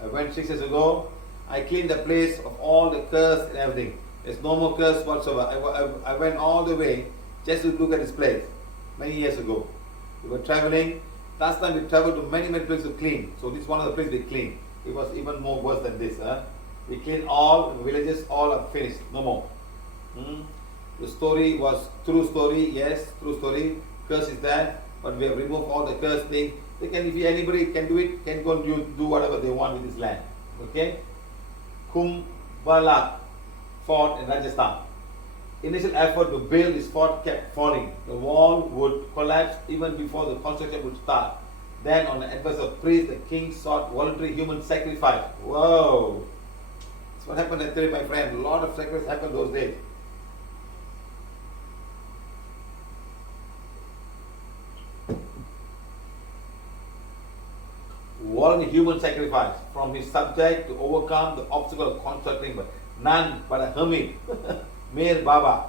I went 6 years ago. I cleaned the place of all the curse and everything. There's no more curse whatsoever. I went all the way just to look at this place many years ago. We were traveling. Last time we traveled to many places to clean. So this is one of the places we cleaned. It was even more worse than this. We cleaned all the villages. All are finished. No more. The story was true story. Yes, true story. Curse is there. But we have removed all the curse thing. They can, if anybody can do it, can go and do whatever they want with this land. Okay? Kumbhalak fort in Rajasthan. Initial effort to build this fort kept falling. The wall would collapse even before the construction would start. Then, on the advice of priests, the king sought voluntary human sacrifice. Whoa! That's what happened at 3, my friend. A lot of sacrifice happened those days. Voluntary human sacrifice from his subject to overcome the obstacle of constructing, but none but a hermit, Mir Baba,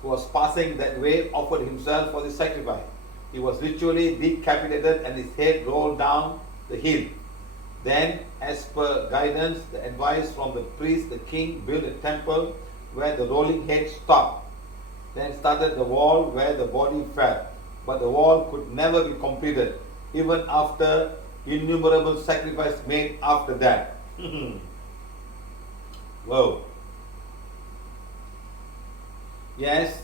who was passing that way, offered himself for the sacrifice. He was ritually decapitated and his head rolled down the hill. Then, as per guidance, the advice from the priest, the king built a temple where the rolling head stopped. Then started the wall where the body fell. But the wall could never be completed, even after innumerable sacrifices made after that. Whoa. Yes,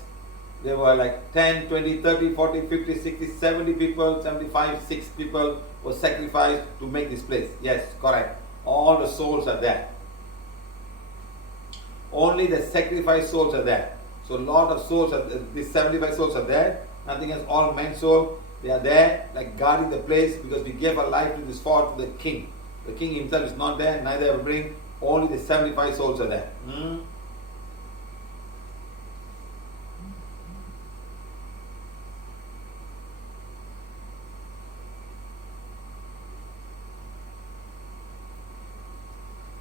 there were like 10, 20, 30, 40, 50, 60, 70 people, 75, 6 people were sacrificed to make this place. Yes, correct. All the souls are there. Only the sacrificed souls are there. So a lot of souls, these 75 souls are there. Nothing else, all men's souls. They are there, like guarding the place, because we gave our life to this fort to the king. The king himself is not there, neither will bring. Only the 75 souls are there.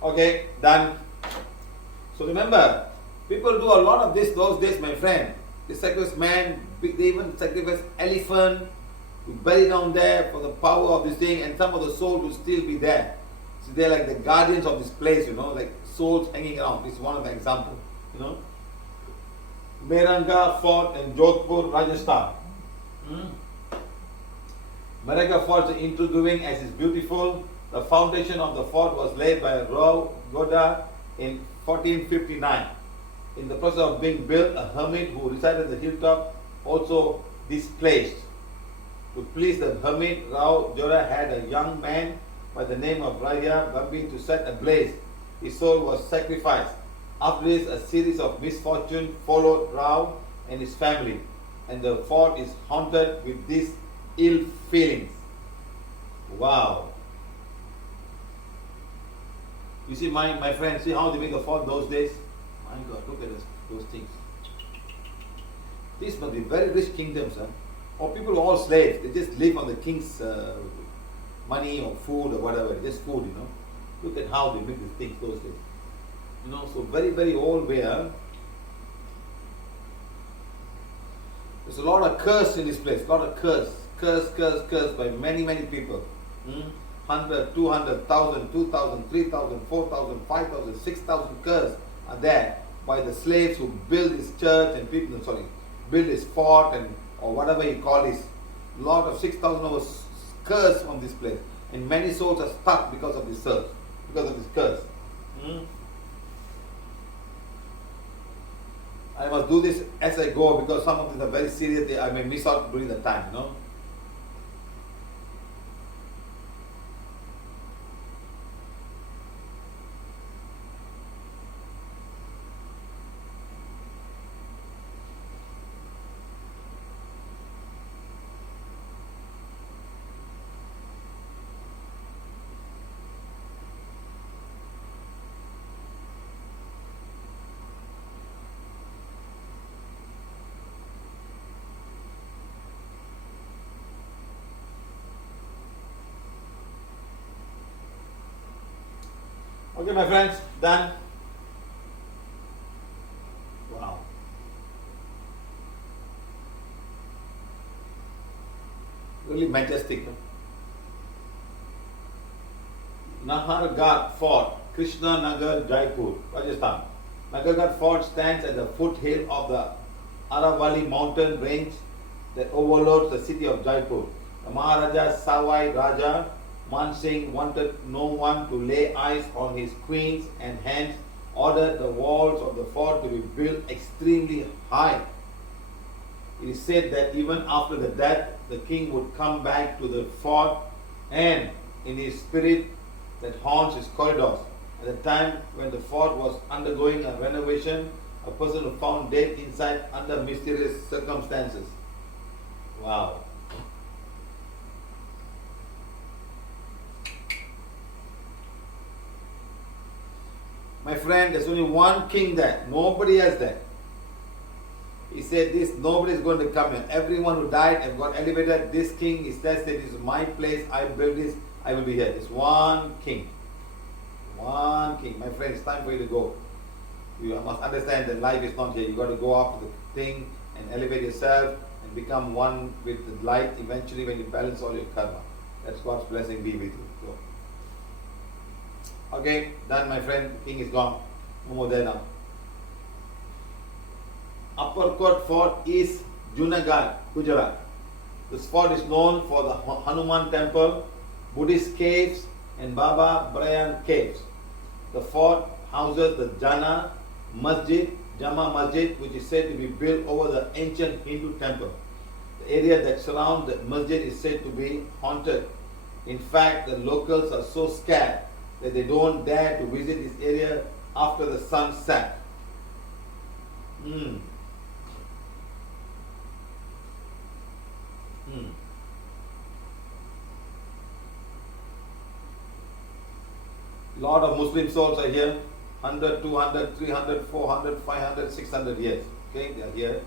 Okay, done. So remember, people do a lot of this those days, my friend. They sacrifice man, they even sacrifice elephant, to bury down there for the power of this thing, and some of the souls will still be there. So they're like the guardians of this place, like souls hanging around. This is one of the examples. Meranga Fort in Jodhpur, Rajasthan. Meranga Fort is intriguing as it's beautiful. The foundation of the fort was laid by Rao Goda in 1459. In the process of being built, a hermit who resided at the hilltop also displaced. To please the hermit, Rao Goda had a young man by the name of Raya Bambi to set ablaze. His soul was sacrificed. After this, a series of misfortune followed Rao and his family, and the fort is haunted with these ill feelings. Wow. You see, my friends, see how they make a fort those days? My God, look at those things. These must be very rich kingdoms, huh? Or people are all slaves. They just live on the king's money or food or whatever, just food, Look at how they make these things those days. So very, very old way. There's a lot of curse in this place, a lot of curse by many, many people. 100, 200, 1,000, 2,000, 3,000, 4,000, 5,000, 6,000 curse are there by the slaves who build this church and build this fort or whatever you call this. Lot of 6,000 was curse on this place, and many souls are stuck because of this curse. I must do this as I go because some of these are very serious. I may miss out during the time, Okay, my friends, done. Wow. Really majestic. Nahargarh Fort, Krishna Nagar, Jaipur, Rajasthan. Nahargarh Fort stands at the foothill of the Aravalli mountain range that overlooks the city of Jaipur. The Maharaja Savai Raja Man Singh wanted no one to lay eyes on his queens and hence ordered the walls of the fort to be built extremely high. It is said that even after the death, the king would come back to the fort and in his spirit that haunts his corridors. At the time when the fort was undergoing a renovation, a person was found dead inside under mysterious circumstances. Wow. My friend, there's only one king there. Nobody else there. He said this, nobody is going to come here. Everyone who died and got elevated, this king is there, said, this is my place, I built this, I will be here. There's one king. One king. My friend, it's time for you to go. You must understand that life is not here. You got to go up to the thing and elevate yourself and become one with the light eventually when you balance all your karma. That's God's blessing be with you. Go. Okay, done, my friend. King is gone. No more there now. Uppercote Fort is Junagadh, Gujarat. This fort is known for the Hanuman Temple, Buddhist caves, and Baba Brian caves. The fort houses the Jama Masjid, which is said to be built over the ancient Hindu temple. The area that surrounds the masjid is said to be haunted. In fact, the locals are so scared that they don't dare to visit this area after the sun set. Lot of Muslim souls are here. 100, 200, 300, 400, 500, 600 years. Okay, they are here.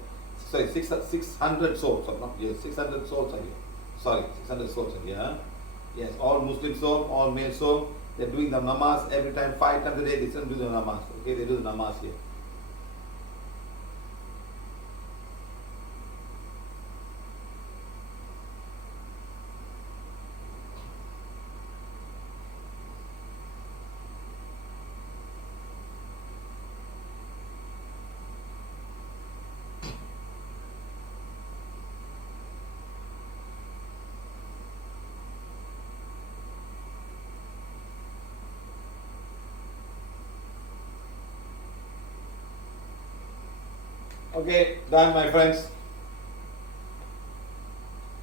Sorry, 600 souls are not here. 600 souls are here. Sorry, 600 souls are here. Yes, all Muslim souls, all male souls. They're doing the namaz every time, 5 times a day. They still do the namaz. Okay, they do the namaz here. Okay, done, my friends.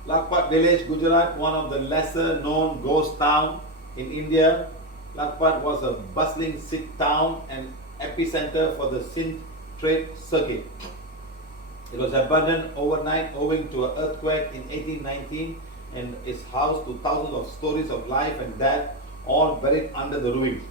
Lakpat village, Gujarat, one of the lesser known ghost town in India. Lakpat was a bustling Sikh town and epicenter for the Sindh trade circuit. It was abandoned overnight owing to an earthquake in 1819 and is housed to thousands of stories of life and death, all buried under the ruins.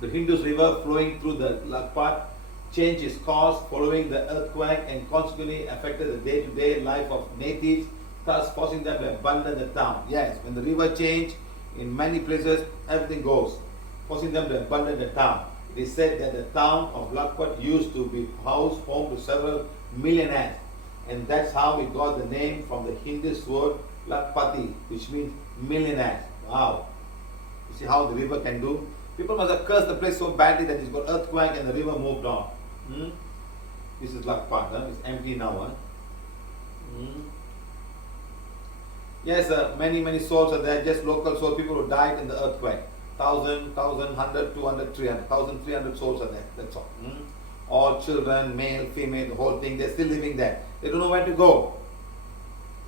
The Indus River flowing through the Lakpat changed its course following the earthquake and consequently affected the day-to-day life of natives, thus forcing them to abandon the town. Yes, when the river changed, in many places everything goes, forcing them to abandon the town. It is said that the town of Lakpat used to be house home to several millionaires, and that's how we got the name from the Hindu word Lakpati, which means millionaires. Wow. You see how the river can do? People must have cursed the place so badly that it's got earthquake and the river moved on. This is Lakpat, huh? It's empty now. Huh? Yes, many souls are there, just local souls, people who died in the earthquake. 1,000, 100, 200, 300, 1,300 souls are there, that's all. All children, male, female, the whole thing, they're still living there. They don't know where to go.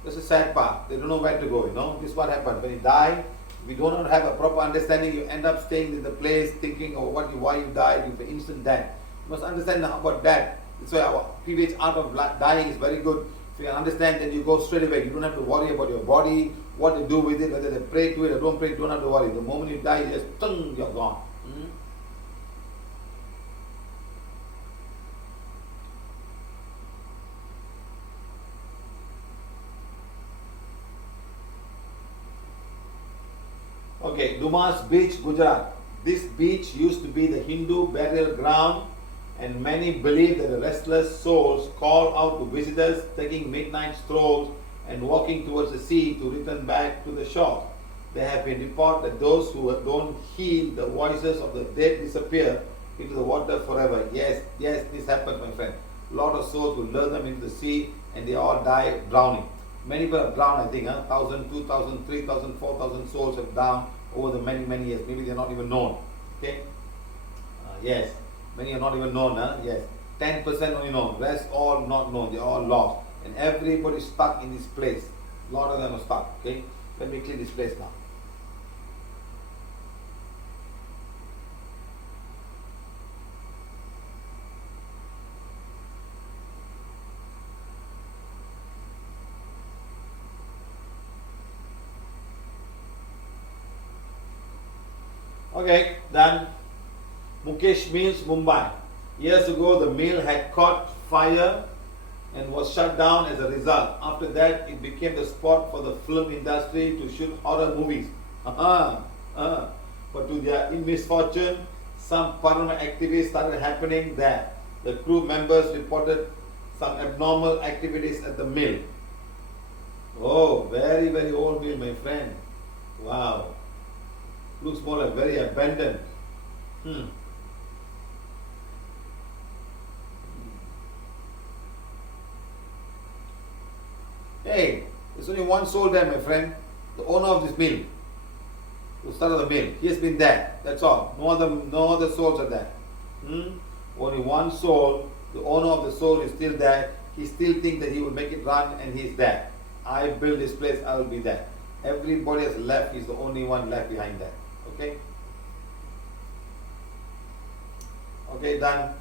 That's a sad part. They don't know where to go, you know. This is what happens. When you die, if you do not have a proper understanding, you end up staying in the place thinking of why you died, you instant death. You must understand about that. That's why our PVH art of dying is very good. If you understand, then you go straight away. You don't have to worry about your body, what to do with it, whether they pray to it or don't pray, you don't have to worry. The moment you die, you just you're gone. Okay, Dumas Beach, Gujarat. This beach used to be the Hindu burial ground, and many believe that the restless souls call out to visitors taking midnight strolls and walking towards the sea to return back to the shore. There have been reports that those who don't heed the voices of the dead disappear into the water forever. Yes, this happens, my friend. A lot of souls will lure them into the sea and they all die drowning. Many people have drowned, I think, 1,000, 2,000, 3,000, 4,000 souls have drowned over the many years. Maybe they're not even known. Okay? Yes. Many are not even known. Yes. 10% only known. Rest all not known. They're all lost. And everybody stuck in this place. A lot of them are stuck. Okay? Let me clean this place now. Okay, done. Mukesh Mills, Mumbai. Years ago, the mill had caught fire and was shut down as a result. After that, it became the spot for the film industry to shoot horror movies. But to their misfortune, some paranormal activities started happening there. The crew members reported some abnormal activities at the mill. Oh, very old mill, my friend. Wow. Looks more like very abandoned. Hey, there's only one soul there, my friend. The owner of this mill. The start of the mill. He has been there. That's all. No other souls are there. Only one soul. The owner of the soul is still there. He still thinks that he will make it run and he is there. I build this place, I will be there. Everybody has left. He's the only one left behind there. Okay? Okay, done.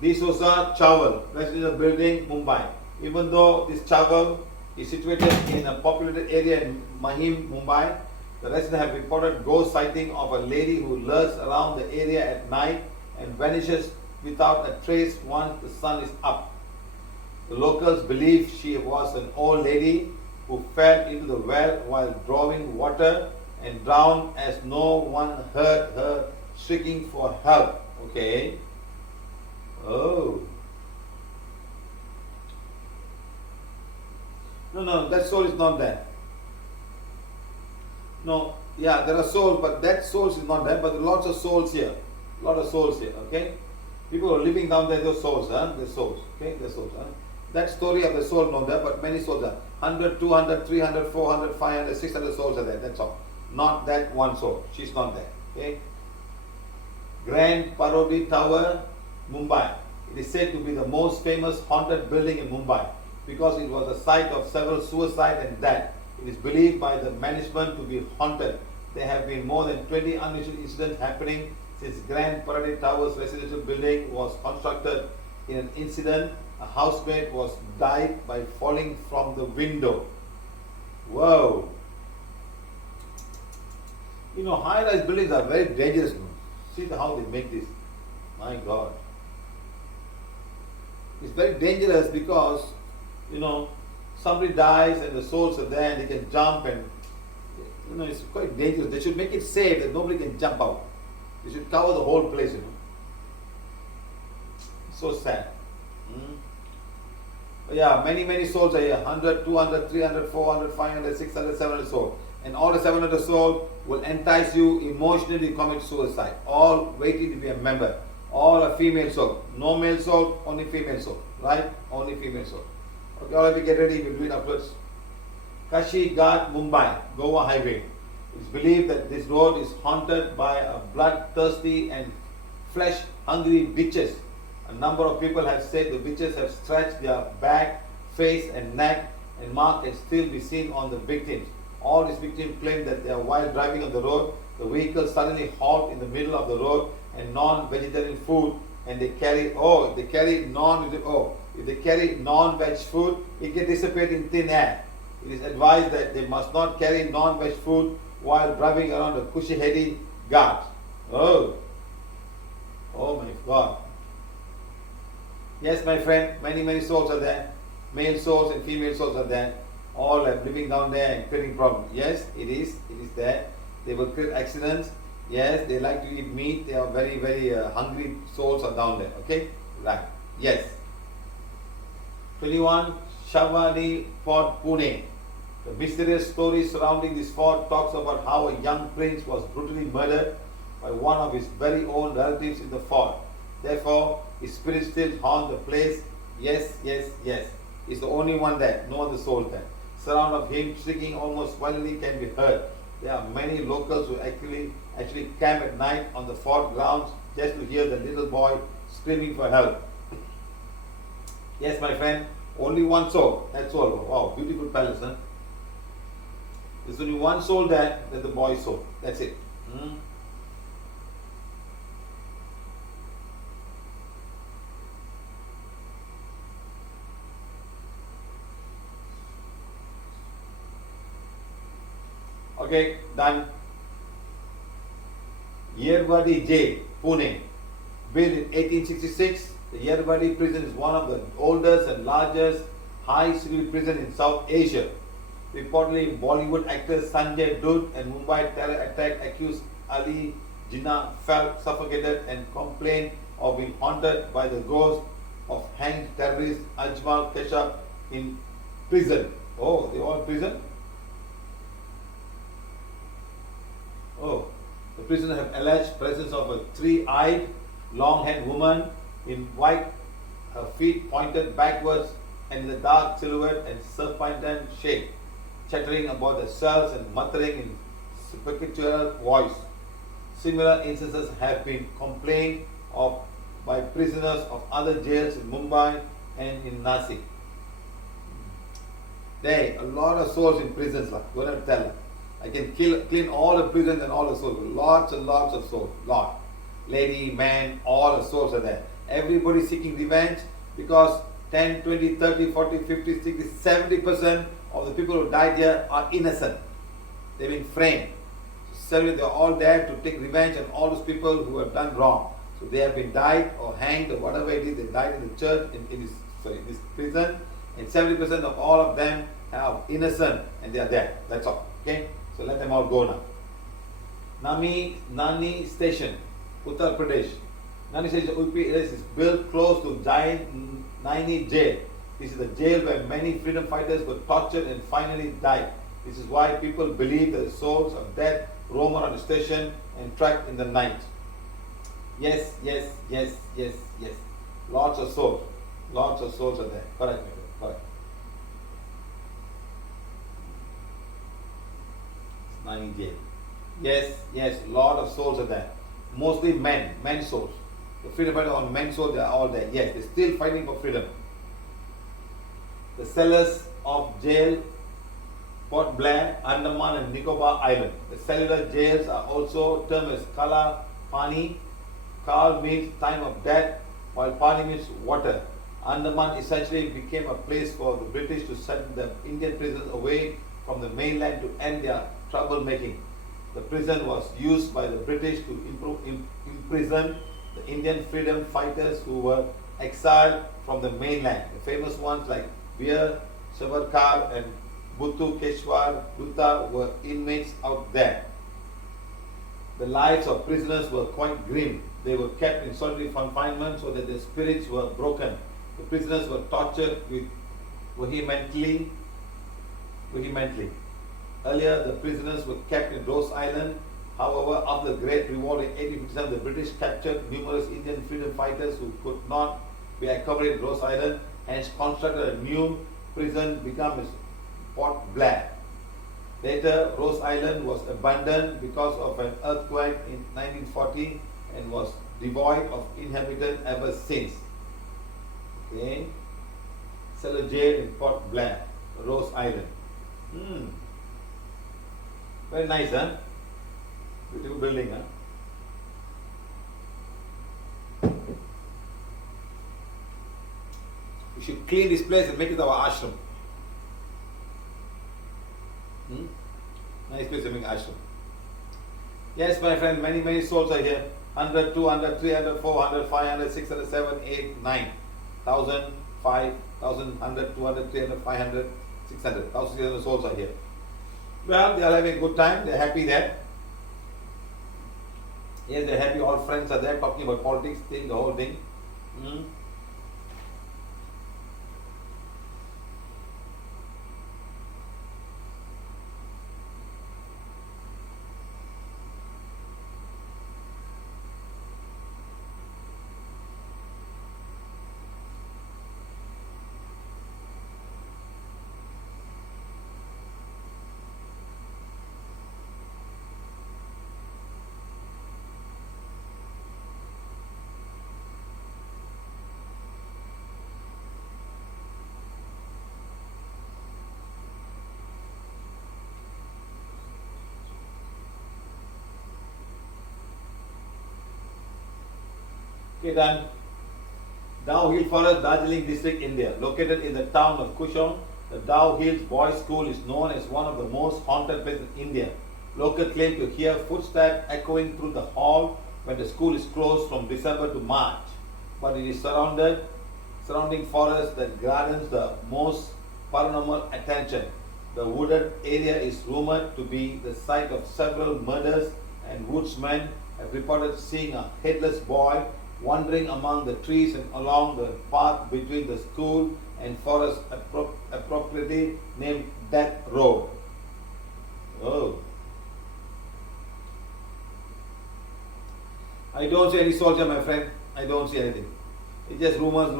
D'Souza Chawal, residential building, Mumbai. Even though this Chawal is situated in a populated area in Mahim, Mumbai, the residents have reported ghost sighting of a lady who lurks around the area at night and vanishes without a trace once the sun is up. The locals believe she was an old lady who fell into the well while drawing water and drowned as no one heard her shrieking for help. Okay. Oh. No, that soul is not there. No, yeah, there are souls, but that soul is not there, but there are lots of souls here. Lot of souls here, okay? People are living down there, those souls, they're souls, okay? They're souls, That story of the soul not there, but many souls are. 100, 200, 300, 400, 500, 600 souls are there, that's all. Not that one soul, she's not there, okay? Grand Parodi Tower, Mumbai. It is said to be the most famous haunted building in Mumbai because it was the site of several suicide and death. It is believed by the management to be haunted. There have been more than 20 unusual incidents happening since Grand Parade Towers residential building was constructed. In an incident, a housemate was died by falling from the window. Whoa! You know, high-rise buildings are very dangerous. See how they make this. My God. It's very dangerous because, you know, somebody dies and the souls are there and they can jump and, you know, it's quite dangerous. They should make it safe that nobody can jump out. They should cover the whole place, you know. So sad. But yeah, many souls are here. 100, 200, 300, 400, 500, 600, 700 souls. And all the 700 souls will entice you emotionally to commit suicide. All waiting to be a member. All are female soul. No male soul, only female soul. Right? Only female soul. Okay, all of you get ready, we'll do it afterwards. Kashi Ghat, Mumbai, Goa Highway. It's believed that this road is haunted by a bloodthirsty and flesh-hungry witches. A number of people have said the witches have scratched their back, face and neck and mark can still be seen on the victims. All these victims claim that they are while driving on the road, the vehicle suddenly halt in the middle of the road and non-vegetarian food and they carry, if they carry non-veg food, it can dissipate in thin air. It is advised that they must not carry non-veg food while driving around the Kushihedi Ghat. Oh my God. Yes, my friend, many souls are there. Male souls and female souls are there. All are living down there and creating problems. Yes, it is there. They will create accidents. Yes, they like to eat meat. They are very hungry souls are down there. Okay? Right. Yes. 21. Shavani Fort, Pune. The mysterious story surrounding this fort talks about how a young prince was brutally murdered by one of his very own relatives in the fort. Therefore, his spirit still haunts the place. Yes. He's the only one there, no other soul there. Sound of him shrieking almost violently can be heard. There are many locals who actually camp at night on the fort grounds just to hear the little boy screaming for help. Yes, my friend, only one soul. That's all. Wow, beautiful palace, huh? There's only one soul there, that's the boy's soul. That's it. Okay, done. Yerwadi Jail, Pune. Built in 1866, the Yerwadi prison is one of the oldest and largest high security prison in South Asia. Reportedly, Bollywood actor Sanjay Dutt and Mumbai terror attack accused Ali Jinnah felt suffocated and complained of being haunted by the ghost of hanged terrorist Ajmal Keshab in prison. Oh, they all in prison? Oh, the prisoners have alleged presence of a three-eyed, long-haired woman in white, her feet pointed backwards and in the dark silhouette and serpentine shape, chattering about the cells and muttering in spectral voice. Similar instances have been complained of by prisoners of other jails in Mumbai and in Nasik. There, a lot of souls in prisons, go and tell them. I can clean all the prisons and all the souls. Lots and lots of souls. Lot. Lady, man, all the souls are there. Everybody seeking revenge because 10, 20, 30, 40, 50, 60, 70% of the people who died here are innocent. They've been framed. So they're all there to take revenge on all those people who have done wrong. So they have been died or hanged or whatever it is. They died in the church, in this prison. And 70% of all of them are innocent and they are there. That's all. Okay? So let them all go now. Nani Station, Uttar Pradesh. Nani Station UP is built close to giant Naini jail. This is the jail where many freedom fighters were tortured and finally died. This is why people believe that the souls of dead roam around the station and track in the night. Yes, yes, yes, yes, yes. Lots of souls. Lots of souls are there. Correct, my friend. Correct. It's Nani jail. Yes, yes, lot of souls are there. Mostly men souls. The freedom fighters on men's souls, they are all there. Yes, they're still fighting for freedom. The cellars of jail, Port Blair, Andaman and Nicobar Island. The cellular jails are also termed as Kala Pani. Kal means time of death, while Pani means water. Andaman essentially became a place for the British to send the Indian prisoners away from the mainland to end their troublemaking. The prison was used by the British to imprison the Indian freedom fighters who were exiled from the mainland. The famous ones like Veer, Savarkar and Buttu Keshwar Dutta were inmates out there. The lives of prisoners were quite grim. They were kept in solitary confinement so that their spirits were broken. The prisoners were tortured with vehemently. Earlier, the prisoners were kept in Rose Island. However, after the Great Revolt in 1857, the British captured numerous Indian freedom fighters who could not be accommodated in Rose Island, hence constructed a new prison become Port Blair. Later, Rose Island was abandoned because of an earthquake in 1940 and was devoid of inhabitants ever since. Okay. Cellar jail in Port Blair, Rose Island. Very nice, huh? Beautiful building, huh? We should clean this place and make it our ashram. Nice place to make ashram. Yes, my friend, many souls are here. 100, 200, 300, 400, 500, 600, 7, 8, 9. 1000, 5,000, 100, 200, 300, 500, 600. 1,600 souls are here. Well, they are having a good time. They are happy there. Yes, they are happy. All friends are there talking about politics, the whole thing. Okay, done. Dow Hill Forest, Darjeeling District, India. Located in the town of Kushon, the Dow Hills Boys School is known as one of the most haunted places in India. Locals claim to hear footsteps echoing through the hall when the school is closed from December to March. But it is surrounding forest that gardens the most paranormal attention. The wooded area is rumored to be the site of several murders, and woodsmen have reported seeing a headless boy wandering among the trees and along the path between the school and forest, appropriately named Death Road. Oh. I don't see any soldier, my friend. I don't see anything. It's just rumors.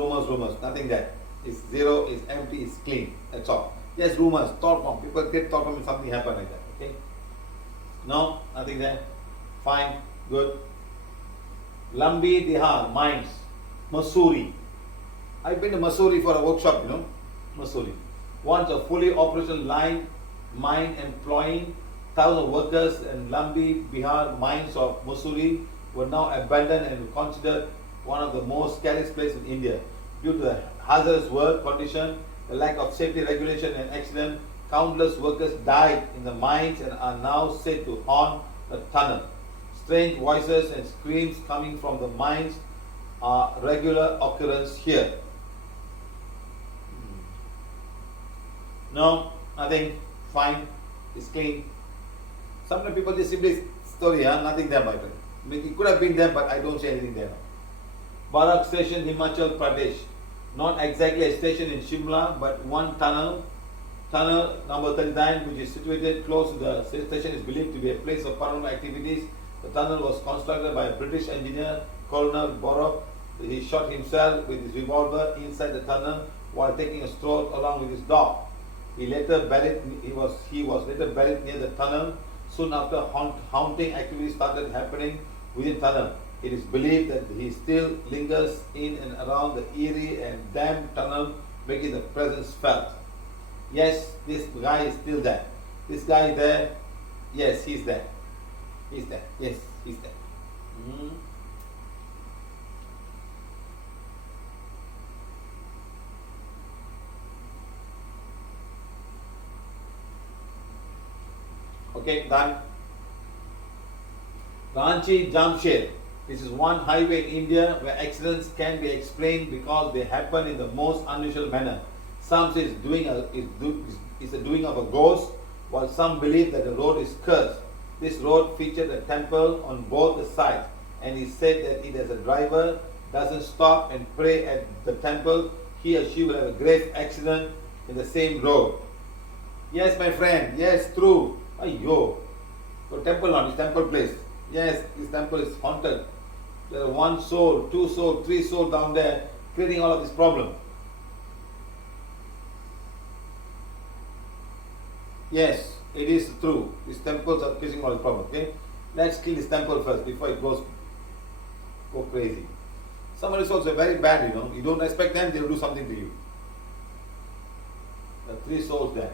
Nothing there. It's zero, it's empty, it's clean. That's all. Just rumors, thought form. People get thought form if something happened like that. Okay? No, nothing there. Fine, good. Lambi Dihar Mines, Mussoorie. I've been to Mussoorie for a workshop, Mussoorie. Once a fully operational mine employing thousands of workers, and Lambi Bihar mines of Mussoorie were now abandoned and considered one of the most scariest places in India. Due to the hazardous work condition, the lack of safety regulation and accident, countless workers died in the mines and are now said to haunt the tunnel. Strange voices and screams coming from the mines are regular occurrence here. No, nothing, fine, it's clean. Sometimes people just simply story, huh? Nothing there, my friend. I mean, it could have been there, but I don't say anything there. Barak Station, Himachal Pradesh. Not exactly a station in Shimla, but one tunnel. Tunnel number 39, which is situated close to the station, is believed to be a place of paranormal activities. The tunnel was constructed by a British engineer, Colonel Barak. He shot himself with his revolver inside the tunnel while taking a stroll along with his dog. He was later buried near the tunnel. Soon after, haunting activities started happening within the tunnel. It is believed that he still lingers in and around the eerie and damp tunnel, making the presence felt. Yes, this guy is still there. This guy there, yes, he's there. He's there. Yes, he's there. Mm. Okay, done. Ranchi Jamshed. This is one highway in India where accidents can be explained because they happen in the most unusual manner. Some say it's the doing of a ghost, while some believe that the road is cursed. This road featured a temple on both the sides, and he said that if as a driver doesn't stop and pray at the temple, he or she will have a grave accident in the same road. Yes, my friend, yes, true. Ayyo. So temple on, his temple place. Yes, his temple is haunted. There are 1 soul, 2 soul, 3 soul down there creating all of this problem. Yes, it is true. These temples are causing all the problem. Okay, let's kill this temple first before it go crazy. Somebody is also very bad. You don't respect them, they will do something to you. There are 3 souls there.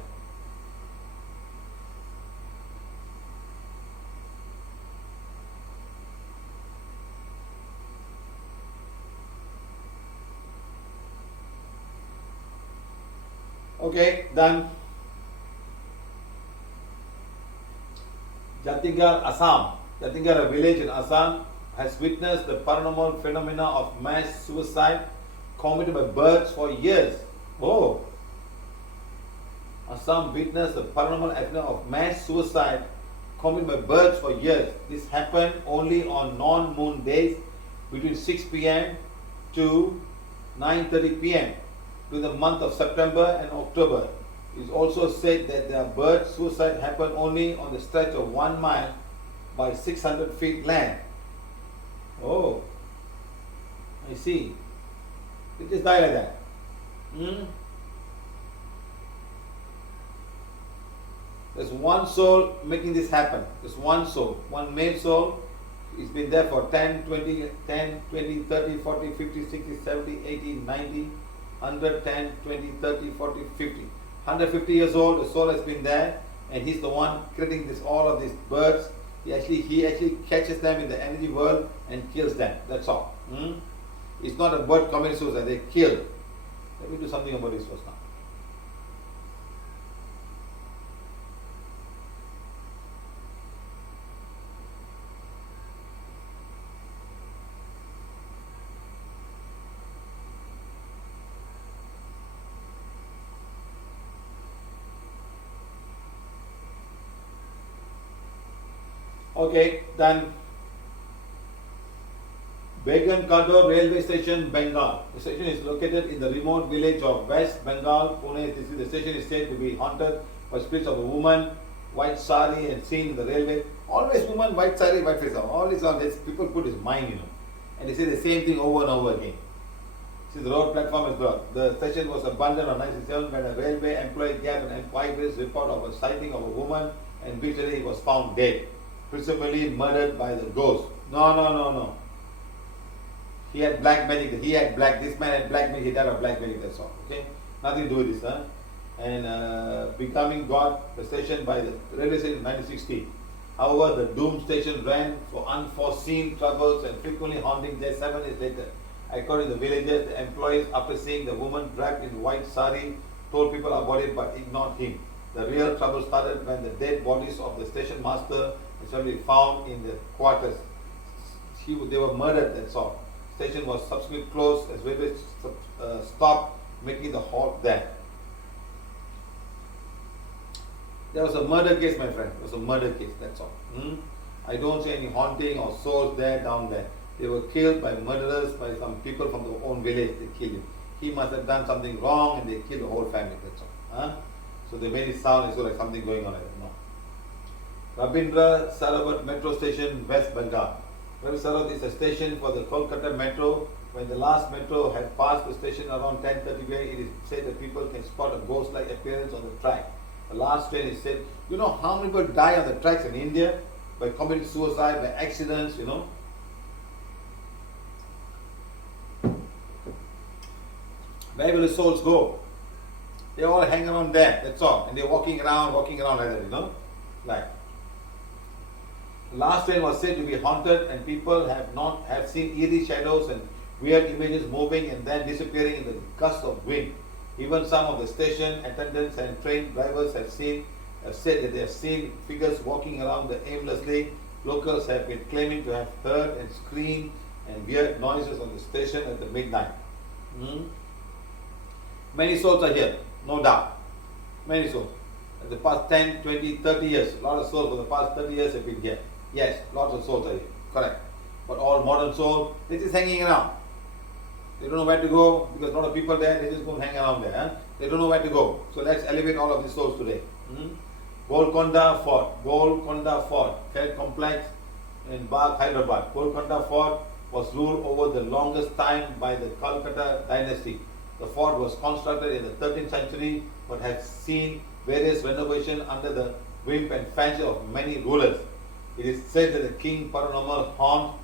Okay, done. Jatigarh, Assam. Jatigarh, a village in Assam, has witnessed the paranormal phenomena of mass suicide committed by birds for years. Oh! Assam witnessed the paranormal phenomena of mass suicide committed by birds for years. This happened only on non-moon days between 6 p.m. to 9:30 p.m. during the month of September and October. It is also said that the bird suicide happened only on the stretch of 1 mile by 600 feet land. Oh, I see. They just die like that. There's 1 soul making this happen. There's 1 soul, 1 male soul. It's been there for 10, 20, 30, 40, 50, 60, 70, 80, 90, 100, 10, 20, 30, 40, 50. 150 years old, the soul has been there, and he's the one creating all of these birds. He actually catches them in the energy world and kills them. That's all. It's not a bird committing suicide, they kill. Let me do something about this first now. Okay, done. Began Kador Railway Station, Bengal. The station is located in the remote village of West Bengal, Pune. The station is said to be haunted by spirits of a woman, white sari, and seen in the railway. Always woman, white sari, white face. Always on this. People put his mind, and they say the same thing over and over again. See, the road platform is blocked. The station was abandoned on 1967 when a railway employee gave an eyewitness report of a sighting of a woman, and eventually he was found dead, presumably murdered by the ghost. No. He had black magic. This man had black magic. He died of black magic. That's all. Okay, nothing to do with this. And becoming God, the station by the railway station in 1960. However, the doomed station ran for unforeseen troubles and frequently haunting there 7 years later. According to the villagers, the employees, after seeing the woman draped in white sari, told people about it but ignored him. The real trouble started when the dead bodies of the station master and family found in the quarters. They were murdered, that's all. Station was subsequently closed as railways stopped making the halt there. There was a murder case, my friend. It was a murder case, that's all. I don't see any haunting or souls there, down there. They were killed by murderers, by some people from their own village. They killed him. He must have done something wrong and they killed the whole family. That's all. Huh? So they made it sound as though like something going on. I don't know. Rabindra Sarovar Metro Station, West Bengal. Rabindra Sarovar is a station for the Kolkata Metro. When the last metro had passed the station around 10:30 where it is said that people can spot a ghost-like appearance on the track. The last train is said, you know how many people die on the tracks in India by committing suicide, by accidents, you know. Where will the souls go? They all hang around there, that's all. And they're walking around like that, you know. Like. Last train was said to be haunted and people have seen eerie shadows and weird images moving and then disappearing in the gusts of wind. Even some of the station attendants and train drivers have said that they have seen figures walking around aimlessly. Locals have been claiming to have heard and screamed and weird noises on the station at the midnight. Many souls are here, no doubt. Many souls. In the past 10, 20, 30 years, a lot of souls for the past 30 years have been here. Yes, lots of souls are here, correct. But all modern souls, they're just hanging around. They don't know where to go because a lot of people there, they just go and hang around there. Huh? They don't know where to go. So let's elevate all of these souls today. Golconda Fort, Fair Complex in Bagh, Hyderabad. Golconda Fort was ruled over the longest time by the Calcutta dynasty. The fort was constructed in the 13th century but has seen various renovations under the whim and fancy of many rulers. It is said that the king paranormal haunt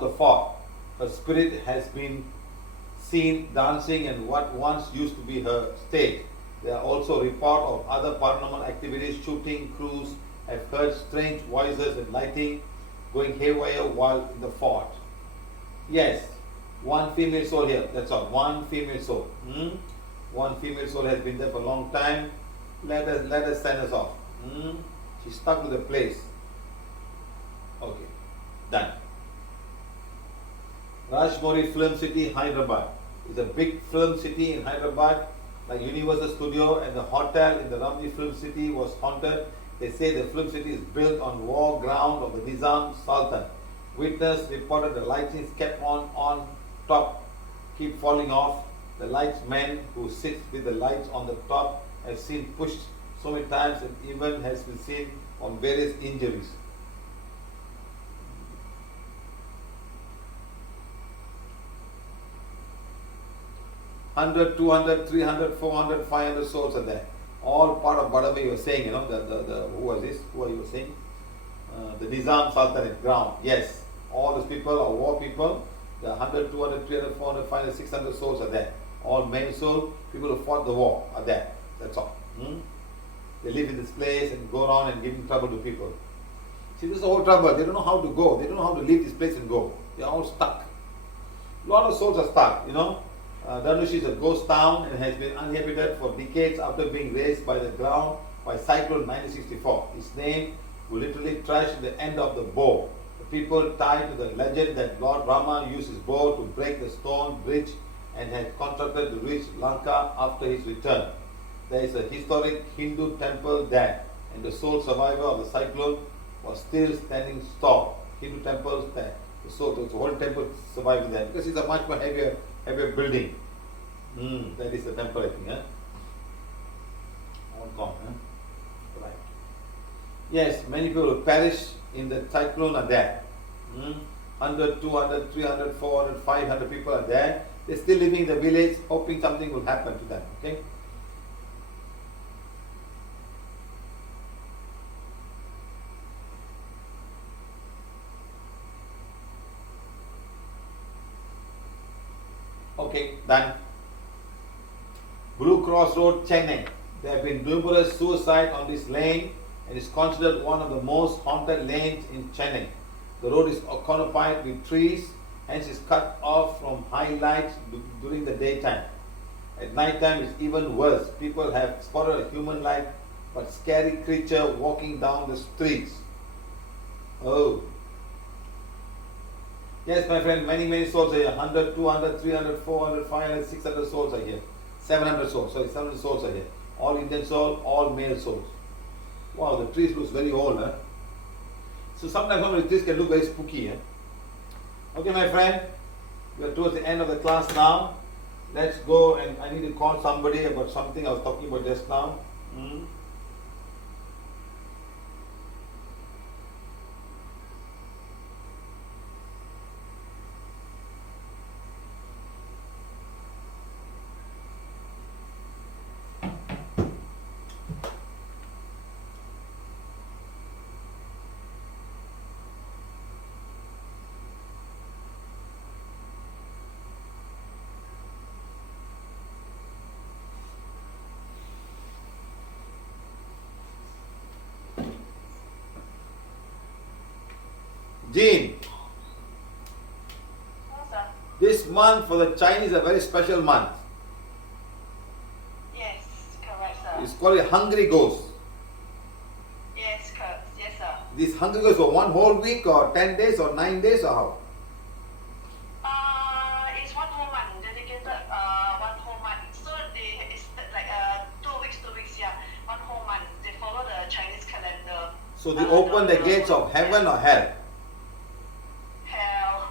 the fort. Her spirit has been seen dancing in what once used to be her stage. There are also reports of other paranormal activities. Shooting crews have heard strange voices and lighting going haywire while in the fort. Yes, one female soul here, that's all. One female soul. One female soul has been there for a long time. Let us send us off. She's stuck to the place. Okay, done. Rajmori Film City, Hyderabad. It's a big film city in Hyderabad, like Universal Studio, and the hotel in the Ramji Film City was haunted. They say the film city is built on war ground of the Nizam Sultan. Witness reported the lightings kept on top, keep falling off. The lightsmen who sit with the lights on the top have seen pushed so many times and even has been seen on various injuries. $100, $200, $300, $400, $500 souls are there. All part of whatever you were saying, you know, who was this? Who are you saying? The Nizam Sultanate ground. Yes, all those people are war people. The 100, 200, 300, 400, 500, 600 souls are there. All many souls, people who fought the war are there. That's all. They live in this place and go around and giving trouble to people. See, this is the whole trouble. They don't know how to go. They don't know how to leave this place and go. They are all stuck. A lot of souls are stuck, you know. Dhanush is a ghost town and has been uninhabited for decades after being razed by the ground by cyclone 1964. Its name will literally trash the end of the bow. The people tied to the legend that Lord Rama used his bow to break the stone bridge and had constructed to reach Lanka after his return. There is a historic Hindu temple there, and the sole survivor of the cyclone was still standing tall. Hindu temples there. The whole temple survived there because it's a much more heavier building. That is the temple, I think. Hong Kong. Right. Yes, many people who perish in the cyclone are there. 100, 200, 300, 400, 500 people are there. They're still living in the village, hoping something will happen to them. Okay. Okay, done. Blue Cross Road, Chennai. There have been numerous suicides on this lane and is considered one of the most haunted lanes in Chennai. The road is occupied with trees, hence is cut off from highlights during the daytime. At night time it's even worse. People have spotted a human-like but scary creature walking down the streets. Oh. Yes, my friend, many souls are here. 100, 200, 300, 400, 500, 600 souls are here. 700 souls, sorry, 700 souls are here. All Indian souls, all male souls. Wow, the trees looks very old, huh? So sometimes some of the trees can look very spooky, huh? Okay, my friend, we are towards the end of the class now. Let's go, and I need to call somebody about something I was talking about just now. Jean, No, sir. this month for the Chinese is a very special month. Yes, correct, sir. It's called a Hungry Ghost. Yes, correct. Yes, sir. This Hungry Ghost for one whole week or 10 days or 9 days or how? It's 1 whole month, dedicated 1 whole month. So it's like 2 weeks, yeah. 1 whole month. They follow the Chinese calendar. So they open the gates of heaven or hell? Hell.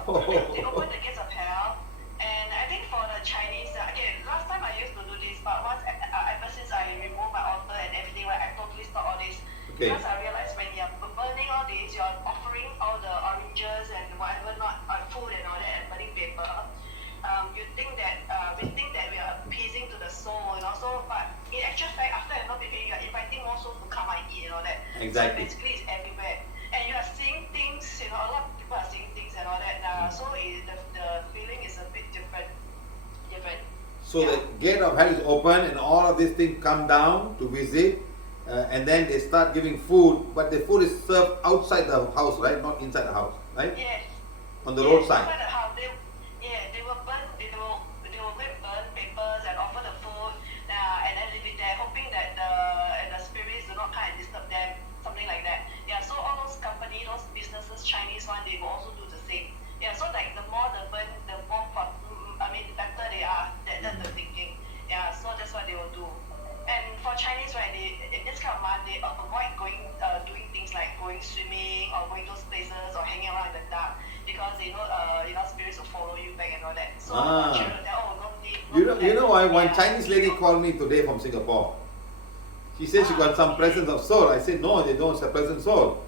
They open the gates of hell. And I think for the Chinese, again, last time I used to do this, but once ever since I removed my altar and everything, right, I totally stopped all this. Okay. Because I realized when you're burning all this, you're offering all the oranges and whatever not food and all that and burning paper. You think that we think that we are appeasing to the soul, you know. So, but in actual fact, after I know baking, you are inviting more souls to come and eat and all that. Exactly. So basically, it's everywhere, and you are seeing things. You know, a lot of people are seeing things and all that. So the feeling is a bit different. So the gate of hell is open and all of these things come down to visit, and then they start giving food, but the food is served outside the house, right? Not inside the house, right? Yes. On the Yes, roadside. inside the house, they will burn. They will go and burn papers and offer the food, and then leave it there, hoping that the spirits do not come and disturb them, something like that. Yeah. So all those companies, those businesses, Chinese one, they will also do the same. Yeah. So like the more the burn, the more better they are. That's the thinking. Yeah. So that's what they will do. And for Chinese, right, in this kind of month, they avoid doing things like going swimming or going those places or hanging around in the dark because they know, spirits will follow you back and all that. So children will tell, You know why? One Yeah. Chinese lady called me today from Singapore. She said she got some presence of soul. I said, no, they don't have present soul.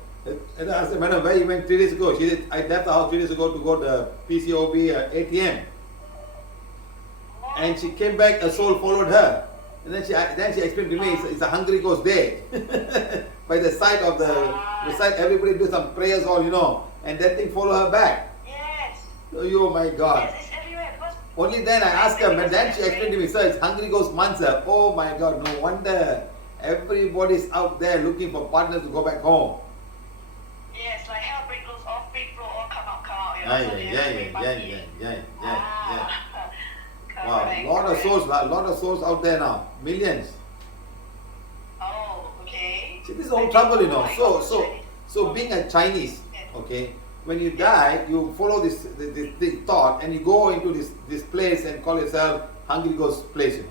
And I said, madam, where you went 3 days ago? She said, I left the house 3 days ago to go to the PCOB ATM. And she came back, a soul followed her. And then she explained to me, it's a Hungry Ghost day. By the side of the side, everybody do some prayers, all, you know, and that thing follow her back. Yes. Oh my God. Yes, it's everywhere because Only then I asked her, but then she explained to me, sir, it's Hungry Ghost month, sir. Oh my God, no wonder everybody's out there looking for partners to go back home. yes, like hell break loose, all free flow, all come out, you know. Yeah, So they have a free party. Wow, Correct, lot of correct. souls out there now, millions. Oh, okay. See, this is all trouble, you know. So being a Chinese, okay, when you die, you follow this thought and you go into this place and call yourself Hungry Ghost place, you know.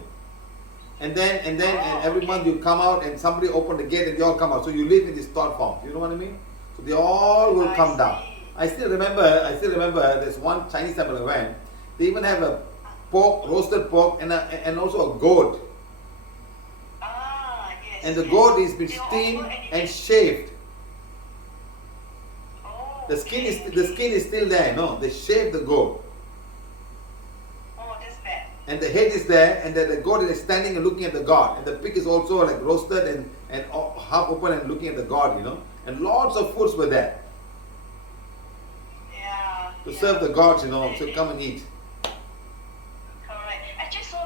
And then every month you come out and somebody open the gate and they all come out. So you live in this thought form. You know what I mean? So they all will come down. I still remember there's one Chinese temple I went. They even have a pork, roasted pork, and also a goat. Yes. And the yes. goat is been They will steamed offer and anything. shaved. Oh, The skin okay. is still there. No, they shaved the goat, Oh, that's bad. and the head is there, and the goat is standing and looking at the god, and the pig is also like roasted and half open and looking at the god, you know. And lots of foods were there Yeah. to yeah. serve the gods, you know. So They- come and eat. Correct. Actually, so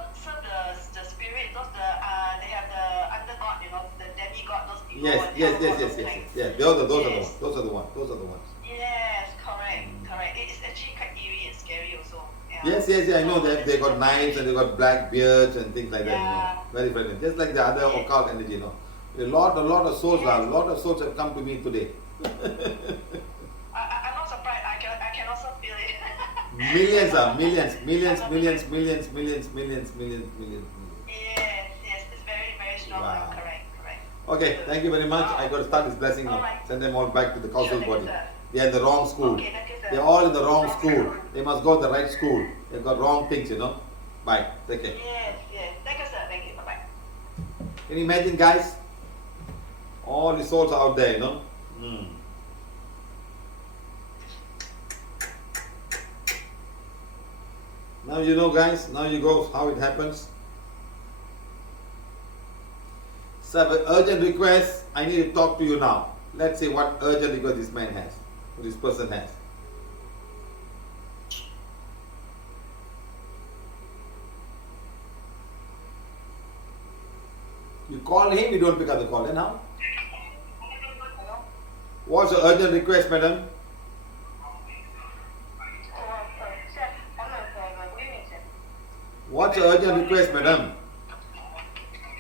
the spirit, those they have the under god, you know, the demigod, those people. Yes. and they have all those Yeah. kinds. Those are the Yes. ones. Those are the ones. Yes, correct. It is actually quite eerie and scary also. Yeah. Yes. I know So that they got knives and they got black beards and things like that. You know, Yeah. very friendly. Just like the other occult energy, you know. A lot of souls Yes. a lot of souls have come to me today. I'm not surprised. I can also feel it. Millions. Yes, it's very, very strong. Wow. Correct. Okay, thank you very much. I got to start this blessing now. Alright. Send them all back to the council Sure, thank body. you, sir. They are in the wrong school. Okay, thank you, sir. They're all in the wrong Wrong school. school. They must go to the right school. They've got wrong things, you know. Bye. Take care. Yes, yes. Thank you, sir. Thank you. Bye-bye. Can you imagine, guys? All the souls are out there, you know. Now you know, guys. Now you go how it happens. So, I have an urgent request. I need to talk to you now. Let's see what urgent request this man has, or this person has. You call him, you don't pick up the call. Then how? Hello? What's the urgent request, madam? Sir, hello, sir. Good evening, sir. What's the urgent request, madam?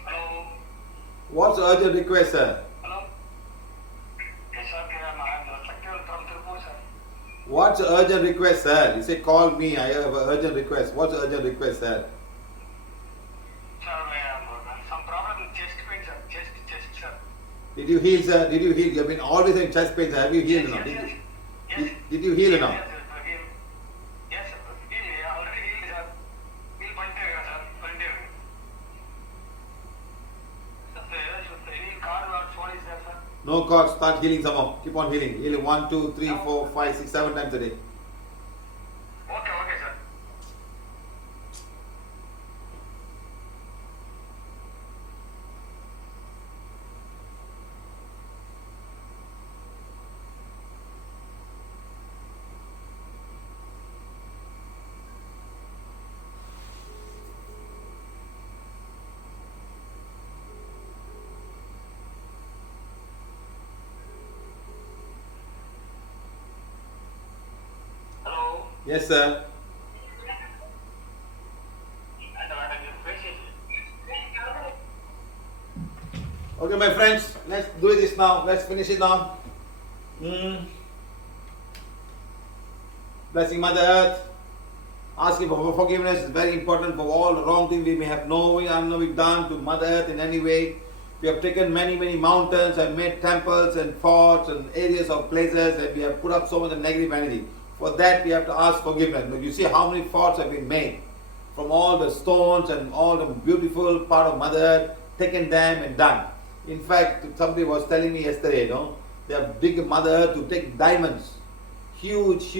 Hello. What's the urgent request, sir? Hello. Yes, sir. I'm Secretary from Tripur, sir. What's the urgent request, sir? You say call me, I have an urgent request. What's the urgent request, sir? Sir, some problem with chest pain, sir. Chest, sir. Did you heal, sir? Did you heal? You have been always in chest pains. Have you healed or not? Yes, Did, did you heal or not? Yes, sir. Yes, sir. Heal. Already healed, sir. Heal பண்ணிட்டேன், sir. பண்ணிட்டேன். Sir, any card or phone is there, sir? No, God, start healing some more. Keep on healing. Healing 1, 2, 3, 4, 5, 6, 7 times a day. Okay, sir. Hello. Yes, sir. Okay, my friends, let's do this now. Let's finish it now. Blessing Mother Earth. Asking for forgiveness is very important for all the wrong things we may have knowing or unknowing done to Mother Earth in any way. We have taken many, many mountains and made temples and forts and areas of places, and we have put up so much negative energy. For that, we have to ask forgiveness. But you see how many forts have been made from all the stones and all the beautiful part of Mother Earth, taken them and done. In fact, somebody was telling me yesterday, you know, they have dig Mother Earth to take diamonds. Huge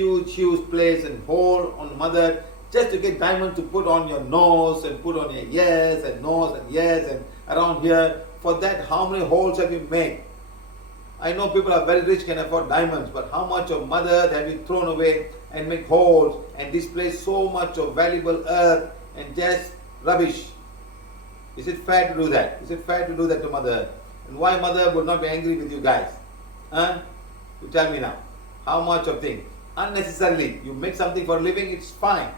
place and hole on Mother Earth just to get diamonds to put on your nose and put on your ears and nose and ears and around here. For that, how many holes have you made? I know people are very rich, can afford diamonds, but how much of Mother Earth have you thrown away and make holes and display so much of valuable earth and just rubbish? Is it fair to do that? Is it fair to do that to Mother Earth? And why Mother Earth would not be angry with you guys? Huh? You tell me now. How much of thing? Unnecessarily. You make something for a living, it's fine.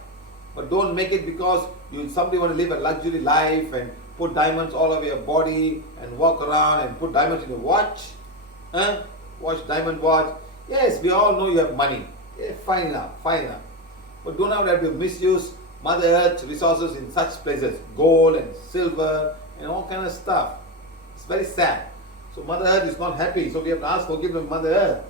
But don't make it because somebody want to live a luxury life and put diamonds all over your body and walk around and put diamonds in your watch. Huh? Watch diamond watch. Yes, we all know you have money. Yeah, fine enough. But do not have to misuse Mother Earth's resources in such places. Gold and silver and all kind of stuff. It's very sad. So Mother Earth is not happy. So we have to ask forgiveness of Mother Earth.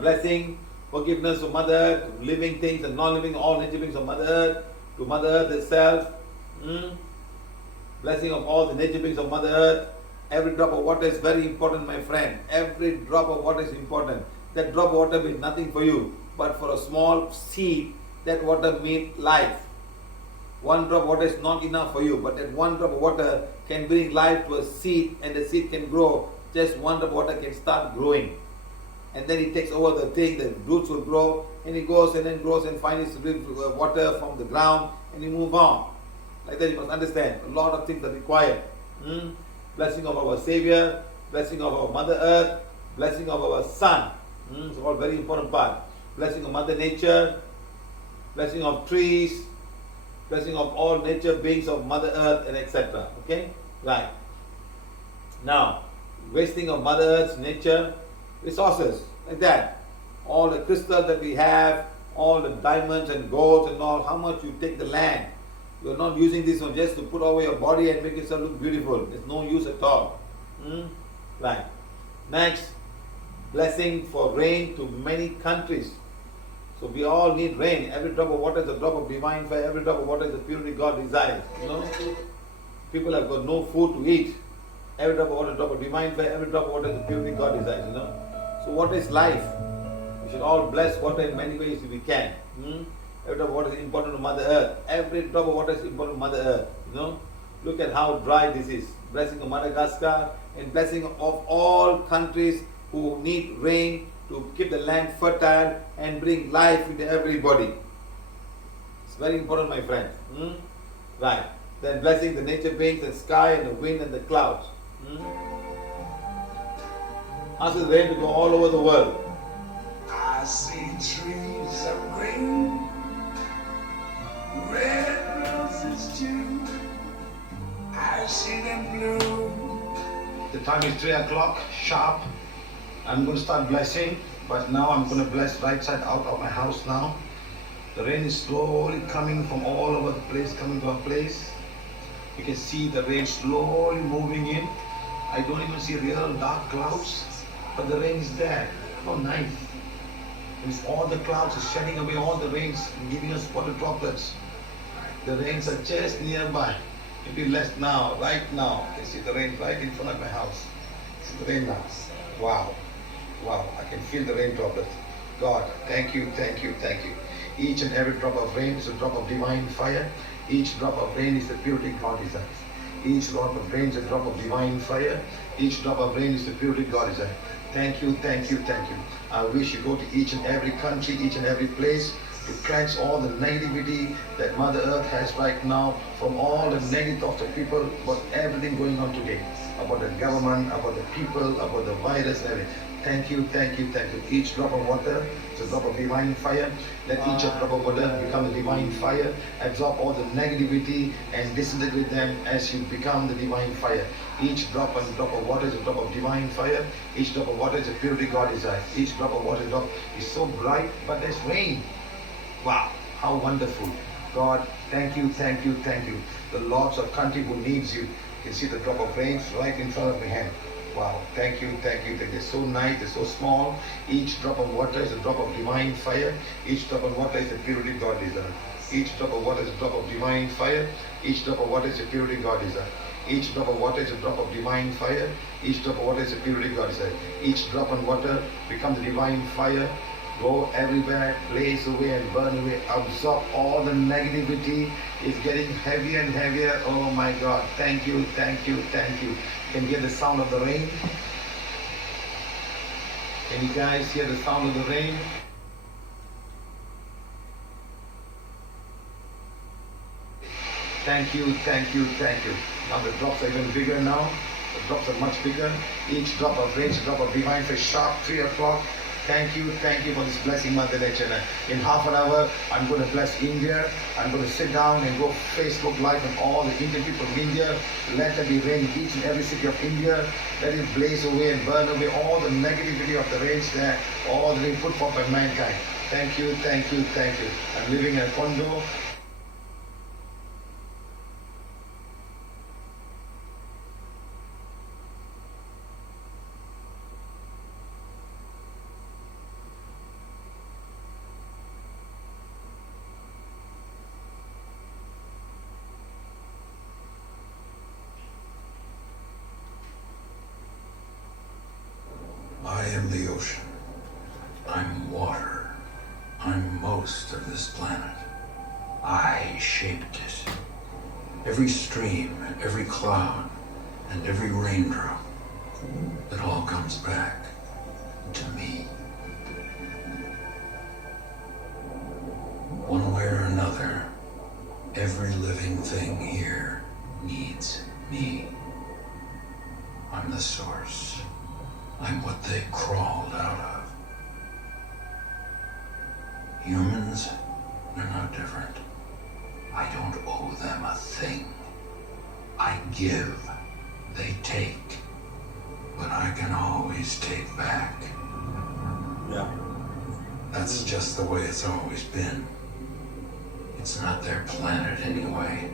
Blessing, forgiveness of Mother Earth, living things and non-living, all nature beings of Mother Earth, to Mother Earth itself. Blessing of all the nature beings of Mother Earth. Every drop of water is very important, my friend. Every drop of water is important. That drop of water means nothing for you, but for a small seed, that water means life. One drop of water is not enough for you, but that one drop of water can bring life to a seed, and the seed can grow. Just one drop of water can start growing. And then it takes over the thing, the roots will grow, and it goes and then grows and finally water from the ground, and you move on. Like that you must understand, a lot of things are required. Blessing of our Savior, blessing of our Mother Earth, blessing of our Sun. It's all very important part. Blessing of Mother Nature, blessing of trees, blessing of all nature beings of Mother Earth, and etc. Okay? Right. Now, wasting of Mother Earth's nature, resources, like that. All the crystals that we have, all the diamonds and golds and all, how much you take the land. You're not using this one just to put over your body and make yourself look beautiful. There's no use at all. Right. Next, blessing for rain to many countries. So we all need rain. Every drop of water is a drop of divine fire. Every drop of water is the purity God desires. You know, people have got no food to eat. Every drop of water is a drop of divine fire. Every drop of water is the purity God desires. You know. So what is life? We should all bless water in many ways if we can. Every drop of water is important to Mother Earth. Every drop of water is important to Mother Earth. You know. Look at how dry this is. Blessing of Madagascar and blessing of all countries who need rain to keep the land fertile and bring life into everybody. It's very important, my friend. Right. Then blessing the nature beings, the sky and the wind and the clouds. Ask the rain to go all over the world. I see trees of green, red roses too. I see them bloom. The time is 3 o'clock sharp. I'm going to start blessing, but now I'm going to bless right side out of my house now. The rain is slowly coming from all over the place, coming to our place. You can see the rain slowly moving in. I don't even see real dark clouds, but the rain is there. How nice. It's all the clouds are shedding away all the rains and giving us water droplets. The rains are just nearby. Maybe less now, right now. You can see the rain right in front of my house. See the rain now. Wow. Wow, I can feel the rain droplets. God, thank you, thank you, thank you. Each and every drop of rain is a drop of divine fire. Each drop of rain is the purity God desires. Each drop of rain is a drop of divine fire. Each drop of rain is the purity God desires. Thank you, thank you, thank you. I wish you go to each and every country, each and every place to cleanse all the negativity that Mother Earth has right now from all the negative thoughts of people about everything going on today. About the government, about the people, about the virus and everything. Thank you, thank you, thank you. Each drop of water is a drop of divine fire. Let each drop of water become a divine fire. Absorb all the negativity and disintegrate them as you become the divine fire. Each drop and drop of water is a drop of divine fire. Each drop of water is a purity God desires. Each drop of water is so bright, but there's rain. Wow, how wonderful. God, thank you, thank you, thank you. The lots of country who needs you. You can see the drop of rain right in front of my hand. Wow, thank you, thank you. They're so nice, they're so small. Each drop of water is a drop of divine fire. Each drop of water is the purity God desires. Each drop of water is a drop of divine fire. Each drop of water is the purity God desires. Each drop of water is a drop of divine fire. Each drop of water is the purity God desires. Each drop of water becomes a divine fire. Go everywhere, blaze away and burn away. Absorb all the negativity. It's getting heavier and heavier. Oh my God. Thank you, thank you, thank you. Can you hear the sound of the rain? Can you guys hear the sound of the rain? Thank you, thank you, thank you. Now the drops are even bigger now. The drops are much bigger. Each drop of rain is a drop of divine for sharp 3 o'clock. Thank you for this blessing, Mother Nature. In half an hour, I'm going to bless India. I'm going to sit down and go Facebook Live on all the Indian people of India. Let there be rain in each and every city of India. Let it blaze away and burn away all the negativity of the rains there, all the rain put forth by mankind. Thank you, thank you, thank you. I'm living in a condo. I am the ocean. I'm water. I'm most of this planet. I shaped it. Every stream, every cloud, and every raindrop, it all comes back to me. One way or another, every living thing here needs me. I'm the source. I'm what they crawled out of. Humans, they're not different. I don't owe them a thing. I give, they take. But I can always take back. Yeah. That's just the way it's always been. It's not their planet anyway.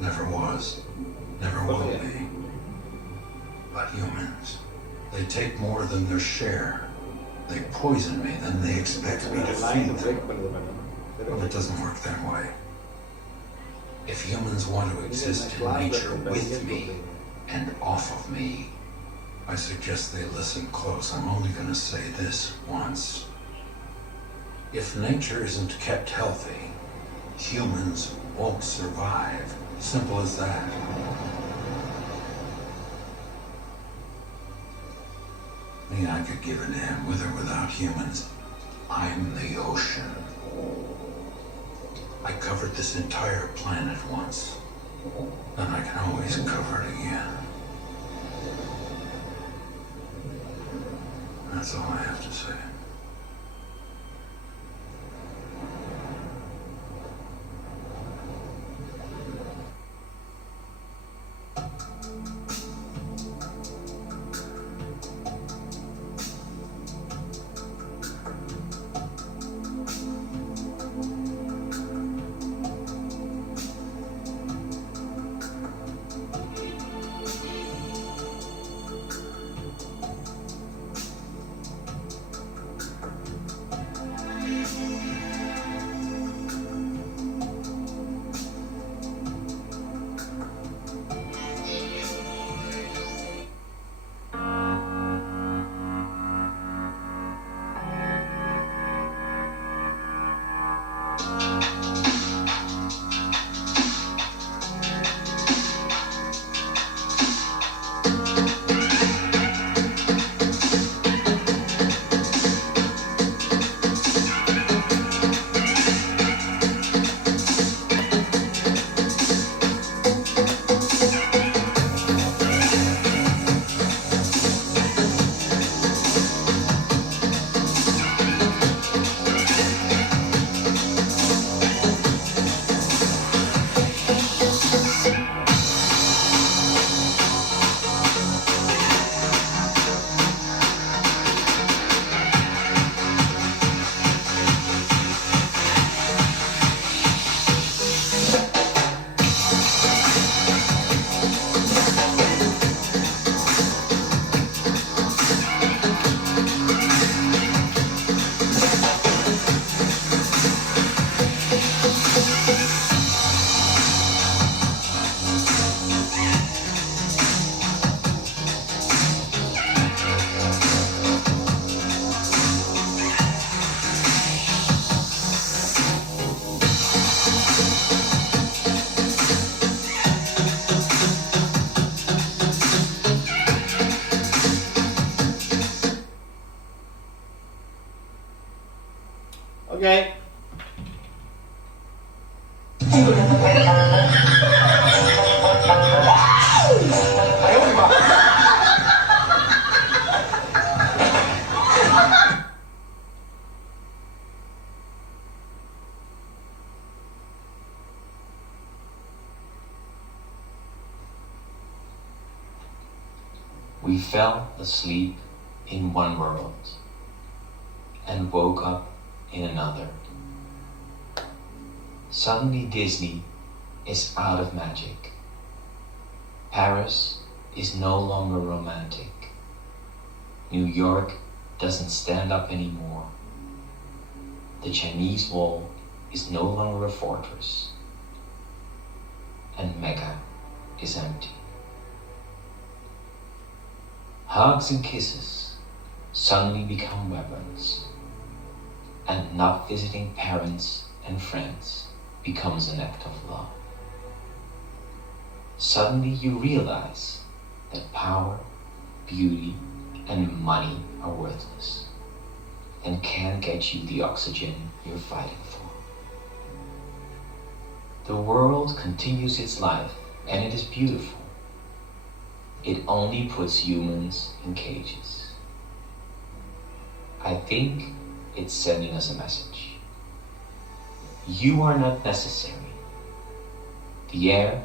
Never was. Never will be. But humans. They take more than their share. They poison me, then they expect me to line feed break them. பண்ணுது madam. Well, it doesn't work that way. If humans want to exist in nature with me and off of me, I suggest they listen close. I'm only going to say this once. If nature isn't kept healthy, humans won't survive. Simple as that. I mean, I could give a damn with or without humans. I'm the ocean. I covered this entire planet once, and I can always cover it again. That's all I have to say. Okay. We fell asleep in one world and woke up in another. Suddenly Disney is out of magic. Paris is no longer romantic. New York doesn't stand up anymore. The Chinese wall is no longer a fortress. And Mecca is empty. Hugs and kisses suddenly become weapons, and not visiting parents and friends becomes an act of love. Suddenly you realize that power, beauty, and money are worthless and can't get you the oxygen you're fighting for. The world continues its life, and it is beautiful. It only puts humans in cages. I think it's sending us a message. You are not necessary. The air,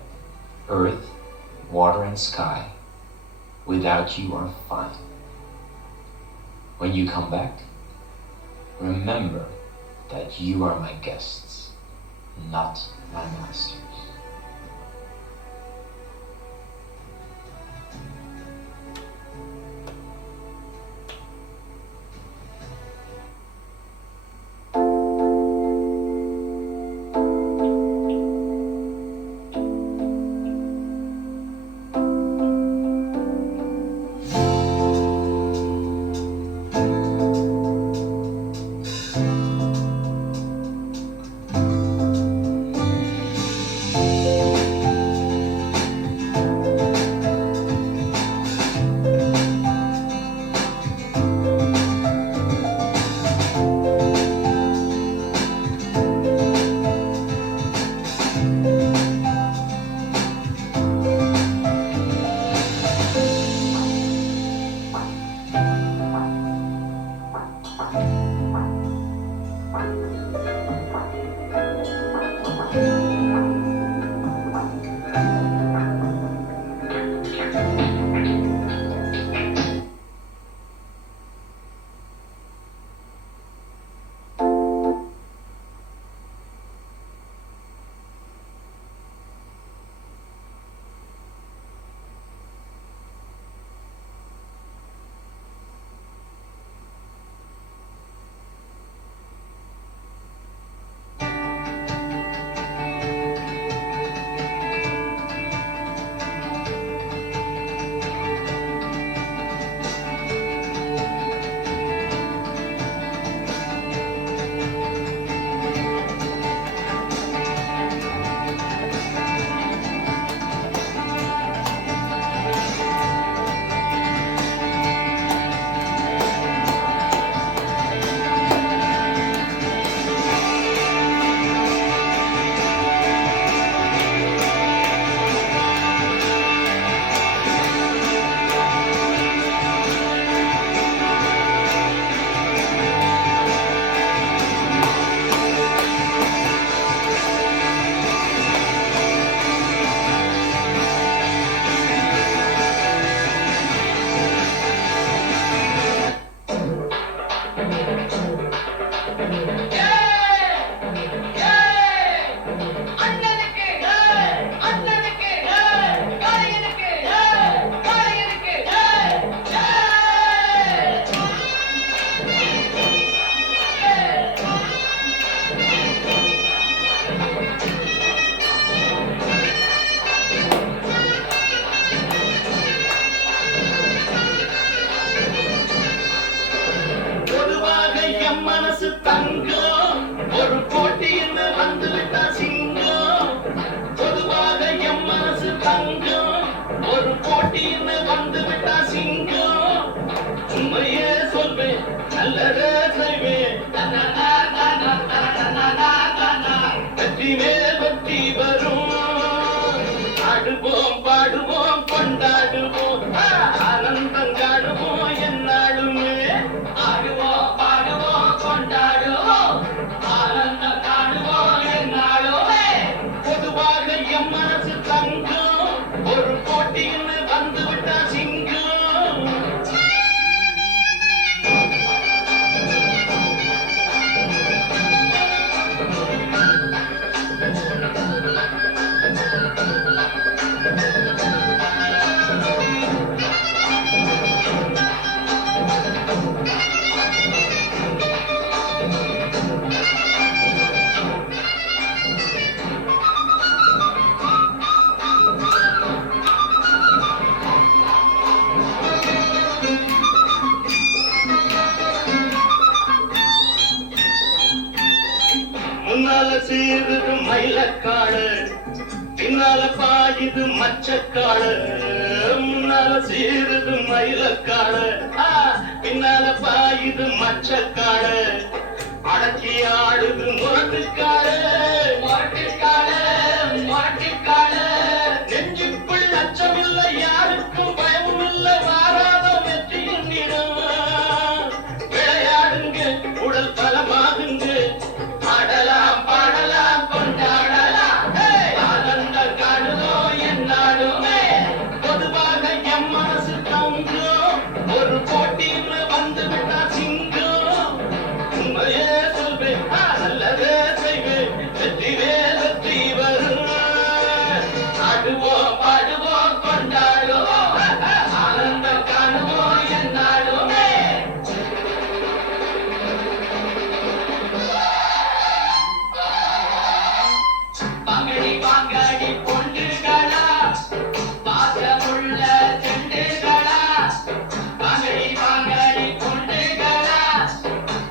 earth, water, and sky, without you are fine. When you come back, remember that you are my guests, not my masters. Manakkadu பின்னால பாயுது மச்சக்காடு முன்னால சீருது மயிலக்காடு பின்னால பாயுது மச்சக்காடு அடக்கி ஆடுது முரட்டுக்காடு முரட்டுக்காடு முரட்டுக்காடு நெஞ்சுக்குள் அச்சமில்லை யாருக்கும் பயமும் இல்லை வாராத வெற்றியும் விளையாடுங்க உடல் பலமாகுங்க ஆடலாம் பாடலாம் கொண்டாடலாம் ஆனந்த காடுதோ என்னாடுமே பொதுவாக எம் மனசு தங்கும் ஒரு போட்டின்னு வந்து விட்டா சிங்கம் உண்மையே சொல்வேன் நல்லதே செய்வேன் வெற்றிவே வெற்றி வரும் ஆடுவோம் பாடுவோம் கொண்டாடுவோம் ஆனந்த காணுவோம் என்னாடுமே பங்கடி பாங்காடி பொண்டுகளா பாசமுள்ள செண்டுகளா பங்கடி பாங்காடி பொண்டுகளா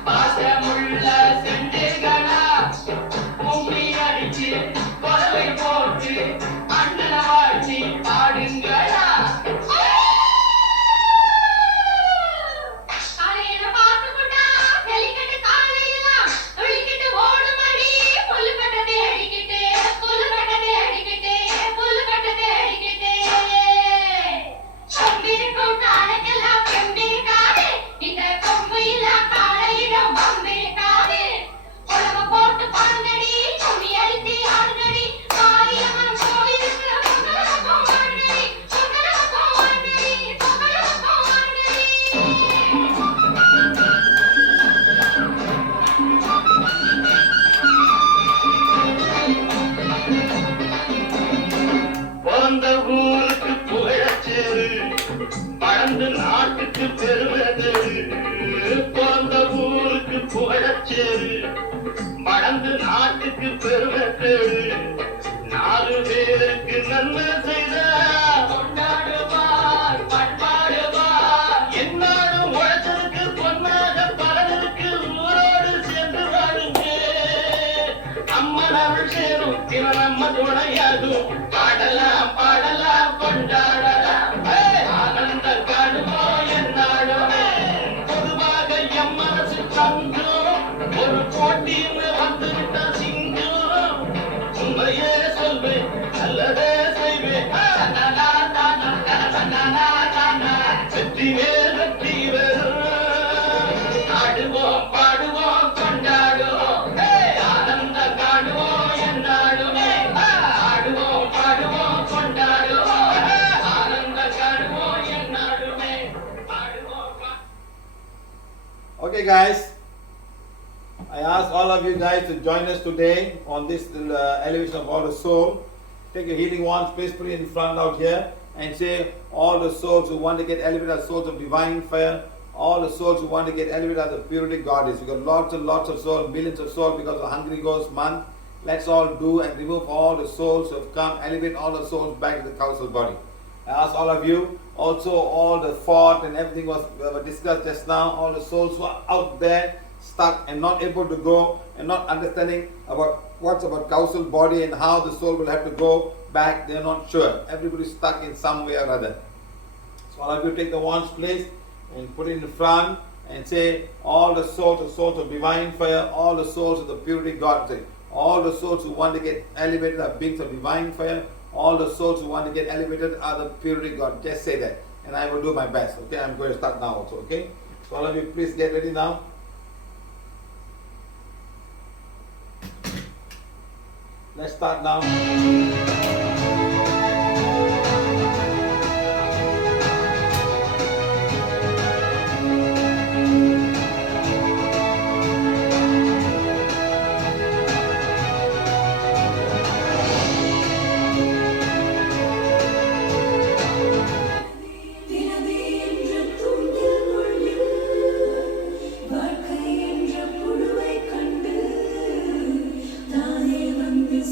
பாசமுள்ள செண்டுகளா கும்மி அடிச்சு கொலவை போட்டு அண்ணனை வாழ்த்தி பாடுங்களா காலையில பார்த்துக்கிட்டா ஜல்லிக்கட்டு காலையெல்லாம் துள்ளிக்கிட்டு ஓடுமடி புல்லுக்கட்டத்தை அடிக்கிட்டு புல்லுக்கட்டத்தை அடிக்கிட்டு புல்லுக்கட்டத்தை அடிக்கிட்டு கொம்பிருக்கும் காலைக்கெல்லாம் கொம்பிருக்காது இந்த கொம்பு இல்ல காலையிடம் கொம்பிருக்காது உலக போட்டு பாருங்கடி கும்மி அடித்து ஆடுங்கடி மாரியம்மன் கோயிலுக்கு பொங்கலப்பம் வாங்கடி பொங்கலப்பம் வாங்கடி பொங்கலப்பம் வாங்கடி பிறந்த ஊருக்கு புகழச்சேரு பழந்து நாட்டுக்கு பெருமது பிறந்த ஊருக்கு புகழச்சேரு பழந்து நாட்டுக்கு பெருமது நாலு பேருக்கு நன்மை செய்த கொண்டாடுவார் பண்பாடுவார் என்னாலும் உழைச்சதுக்கு பொன்னாக பலனுக்கு ஊரோடு சேர்ந்து வாழுங்க அம்மன் அருள் சேரும் தினம் நம்ம துணையாகும் பாடலாம் பாடலாம் கொண்டாடலாம் ஆனந்த காணுவோம் என்னாடுமே பொதுவாக எம் மனசு தங்கும் ஒரு போட்டின்னு வந்துவிட்ட சிங்கம் உண்மையே சொல்வேன் நல்லதே செய்வேன் வெற்றி மேல் வெற்றி வரும் ஆடுவோம் பாடுவோம் கொண்டாடுவோம் ஆனந்த காணுவோம் என்னாடுமே ஆடுவோம் பாடுவோம் கொண்டாடுவோம் ஆனந்த காணுவோம் என்னாடுமே ஆடுவோம் Okay, guys. I ask all of you guys to join us today on this elevation of all the soul. Take your healing wands, please put it in front out here and say, all the souls who want to get elevated are souls of divine fire. All the souls who want to get elevated are the purity goddess. We got lots and lots of souls, millions of souls because of Hungry Ghost month. Let's all do and remove all the souls who have come, elevate all the souls back to the council body. I ask all of you, also all the thought and everything was discussed just now, all the souls who are out there, stuck and not able to go and not understanding about what's about council body and how the soul will have to go back, they're not sure. Everybody's stuck in some way or other. So all of you take the wands please and put it in front and say, all the souls of divine fire, all the souls of the purity God. Say, all the souls who want to get elevated are beings of divine fire. All the souls who want to get elevated are the purity God. Just say that. And I will do my best. Okay, I'm going to start now also. Okay. So all of you please get ready now. Let's start now.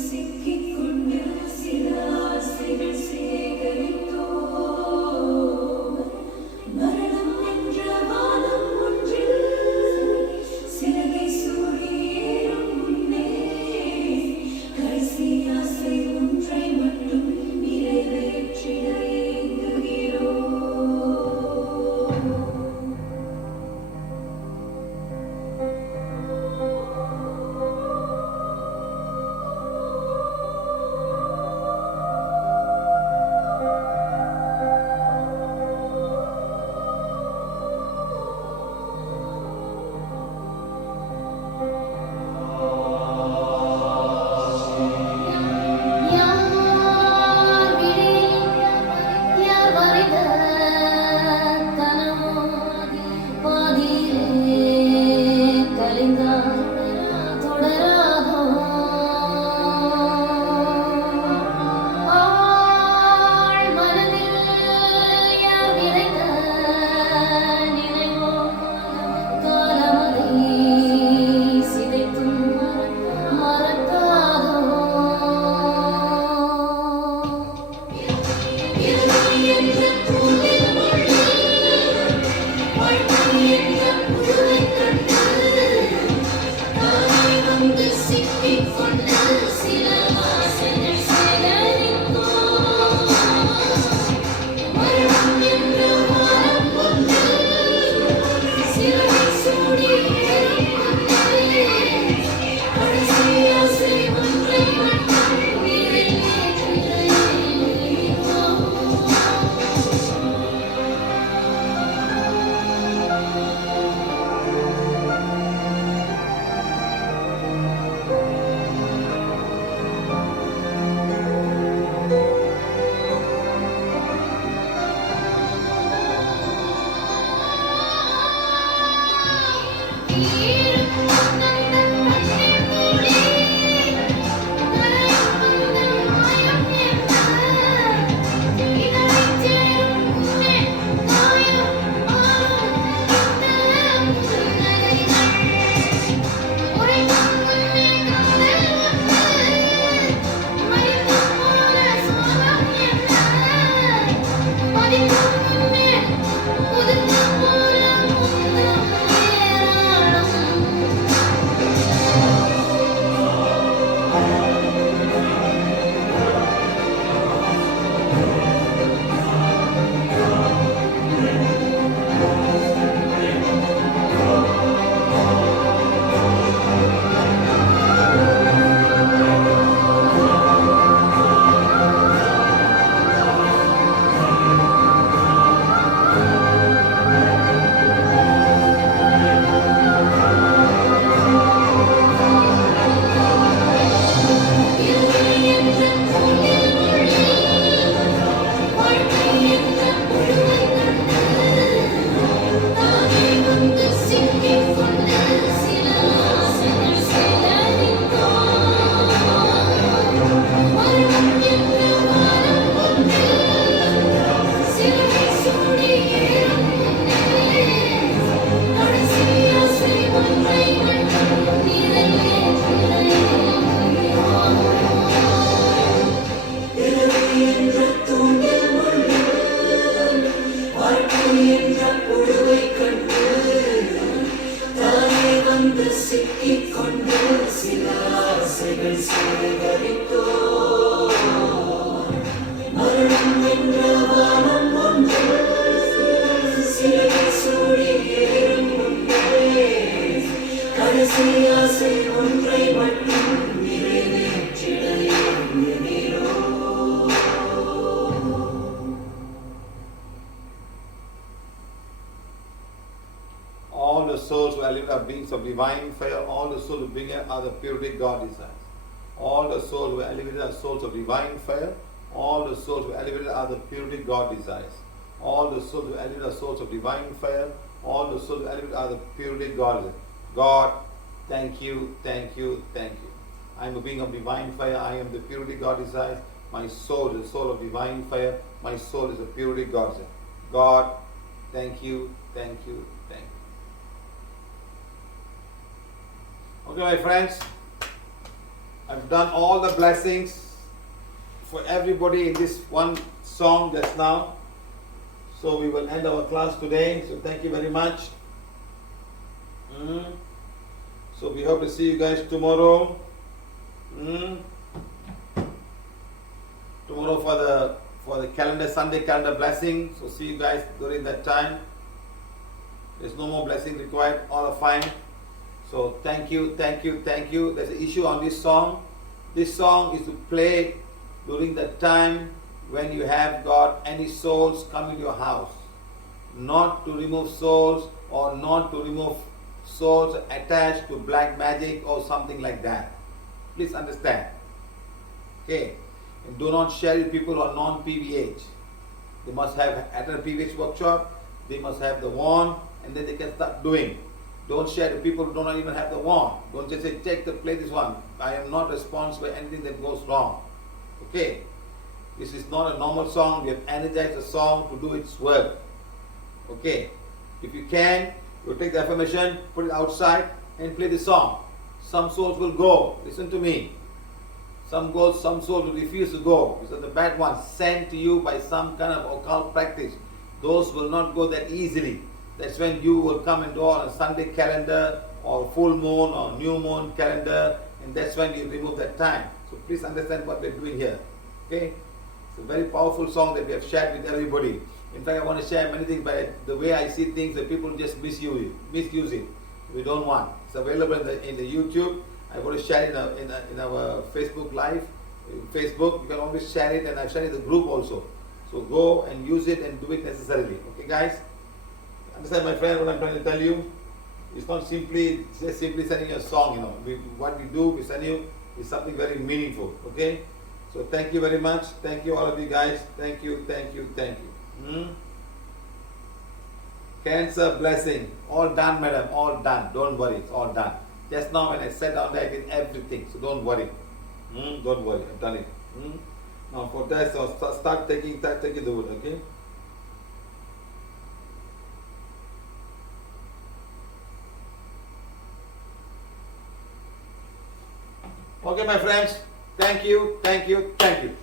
சிக்கிக் கொண்டு All the souls who are living are beings of divine fire. All the souls who bring here are the purity God desires. All the souls who are elevated are souls of divine fire. All the souls who are elevated are the purity God desires. All the souls who are elevated are souls of divine fire. All the souls who are elevated are the purity God desires. God, thank you, thank you, thank you. I am a being of divine fire. I am the purity God desires. My soul is the soul of divine fire. My soul is the purity God desires. God, thank you, thank you, thank you. Okay, my friends, I've done all the blessings for everybody in this one song just now. So we will end our class today. So thank you very much. So we hope to see you guys tomorrow. Tomorrow for the calendar, Sunday calendar blessing. So see you guys during that time. There's no more blessing required. All are fine. So thank you, thank you, thank you. There's an issue on this song. This song is to play during the time when you have got any souls coming to your house. Not to remove souls or not to remove souls attached to black magic or something like that. Please understand. Okay. And do not share with people who are non-PVH. They must have attended a PVH workshop. They must have the wand and then they can start doing. Don't share to people who do not even have the wand. Don't just say, play this one. I am not responsible for anything that goes wrong. Okay? This is not a normal song. We have energized the song to do its work. Okay? If you can, you take the affirmation, put it outside and play the song. Some souls will go. Listen to me. Some souls will refuse to go. These are the bad ones sent to you by some kind of occult practice. Those will not go that easily. That's when you will come and go on a Sunday calendar or full moon or new moon calendar, and that's when you remove that time. So please understand what we're doing here. Okay? It's a very powerful song that we have shared with everybody. In fact, I want to share many things, but the way I see things, that people just misuse it. We don't want. It's available in the YouTube. I want to share it in our Facebook Live. Facebook, you can always share it, and I've shared it in the group also. So go and use it and do it necessarily. Okay, guys? Understand, my friend, what I'm trying to tell you? It's not simply sending you a song, what we do, we send you is something very meaningful. Okay? So thank you very much. Thank you, all of you guys. Thank you, thank you, thank you. Cancer blessing. All done, madam. All done. Don't worry. It's all done. Just now when I sat down there, I did everything. So don't worry. Don't worry. I've done it. Now for that, so start taking the wood. Okay? Okay, my friends. Thank you, thank you, thank you.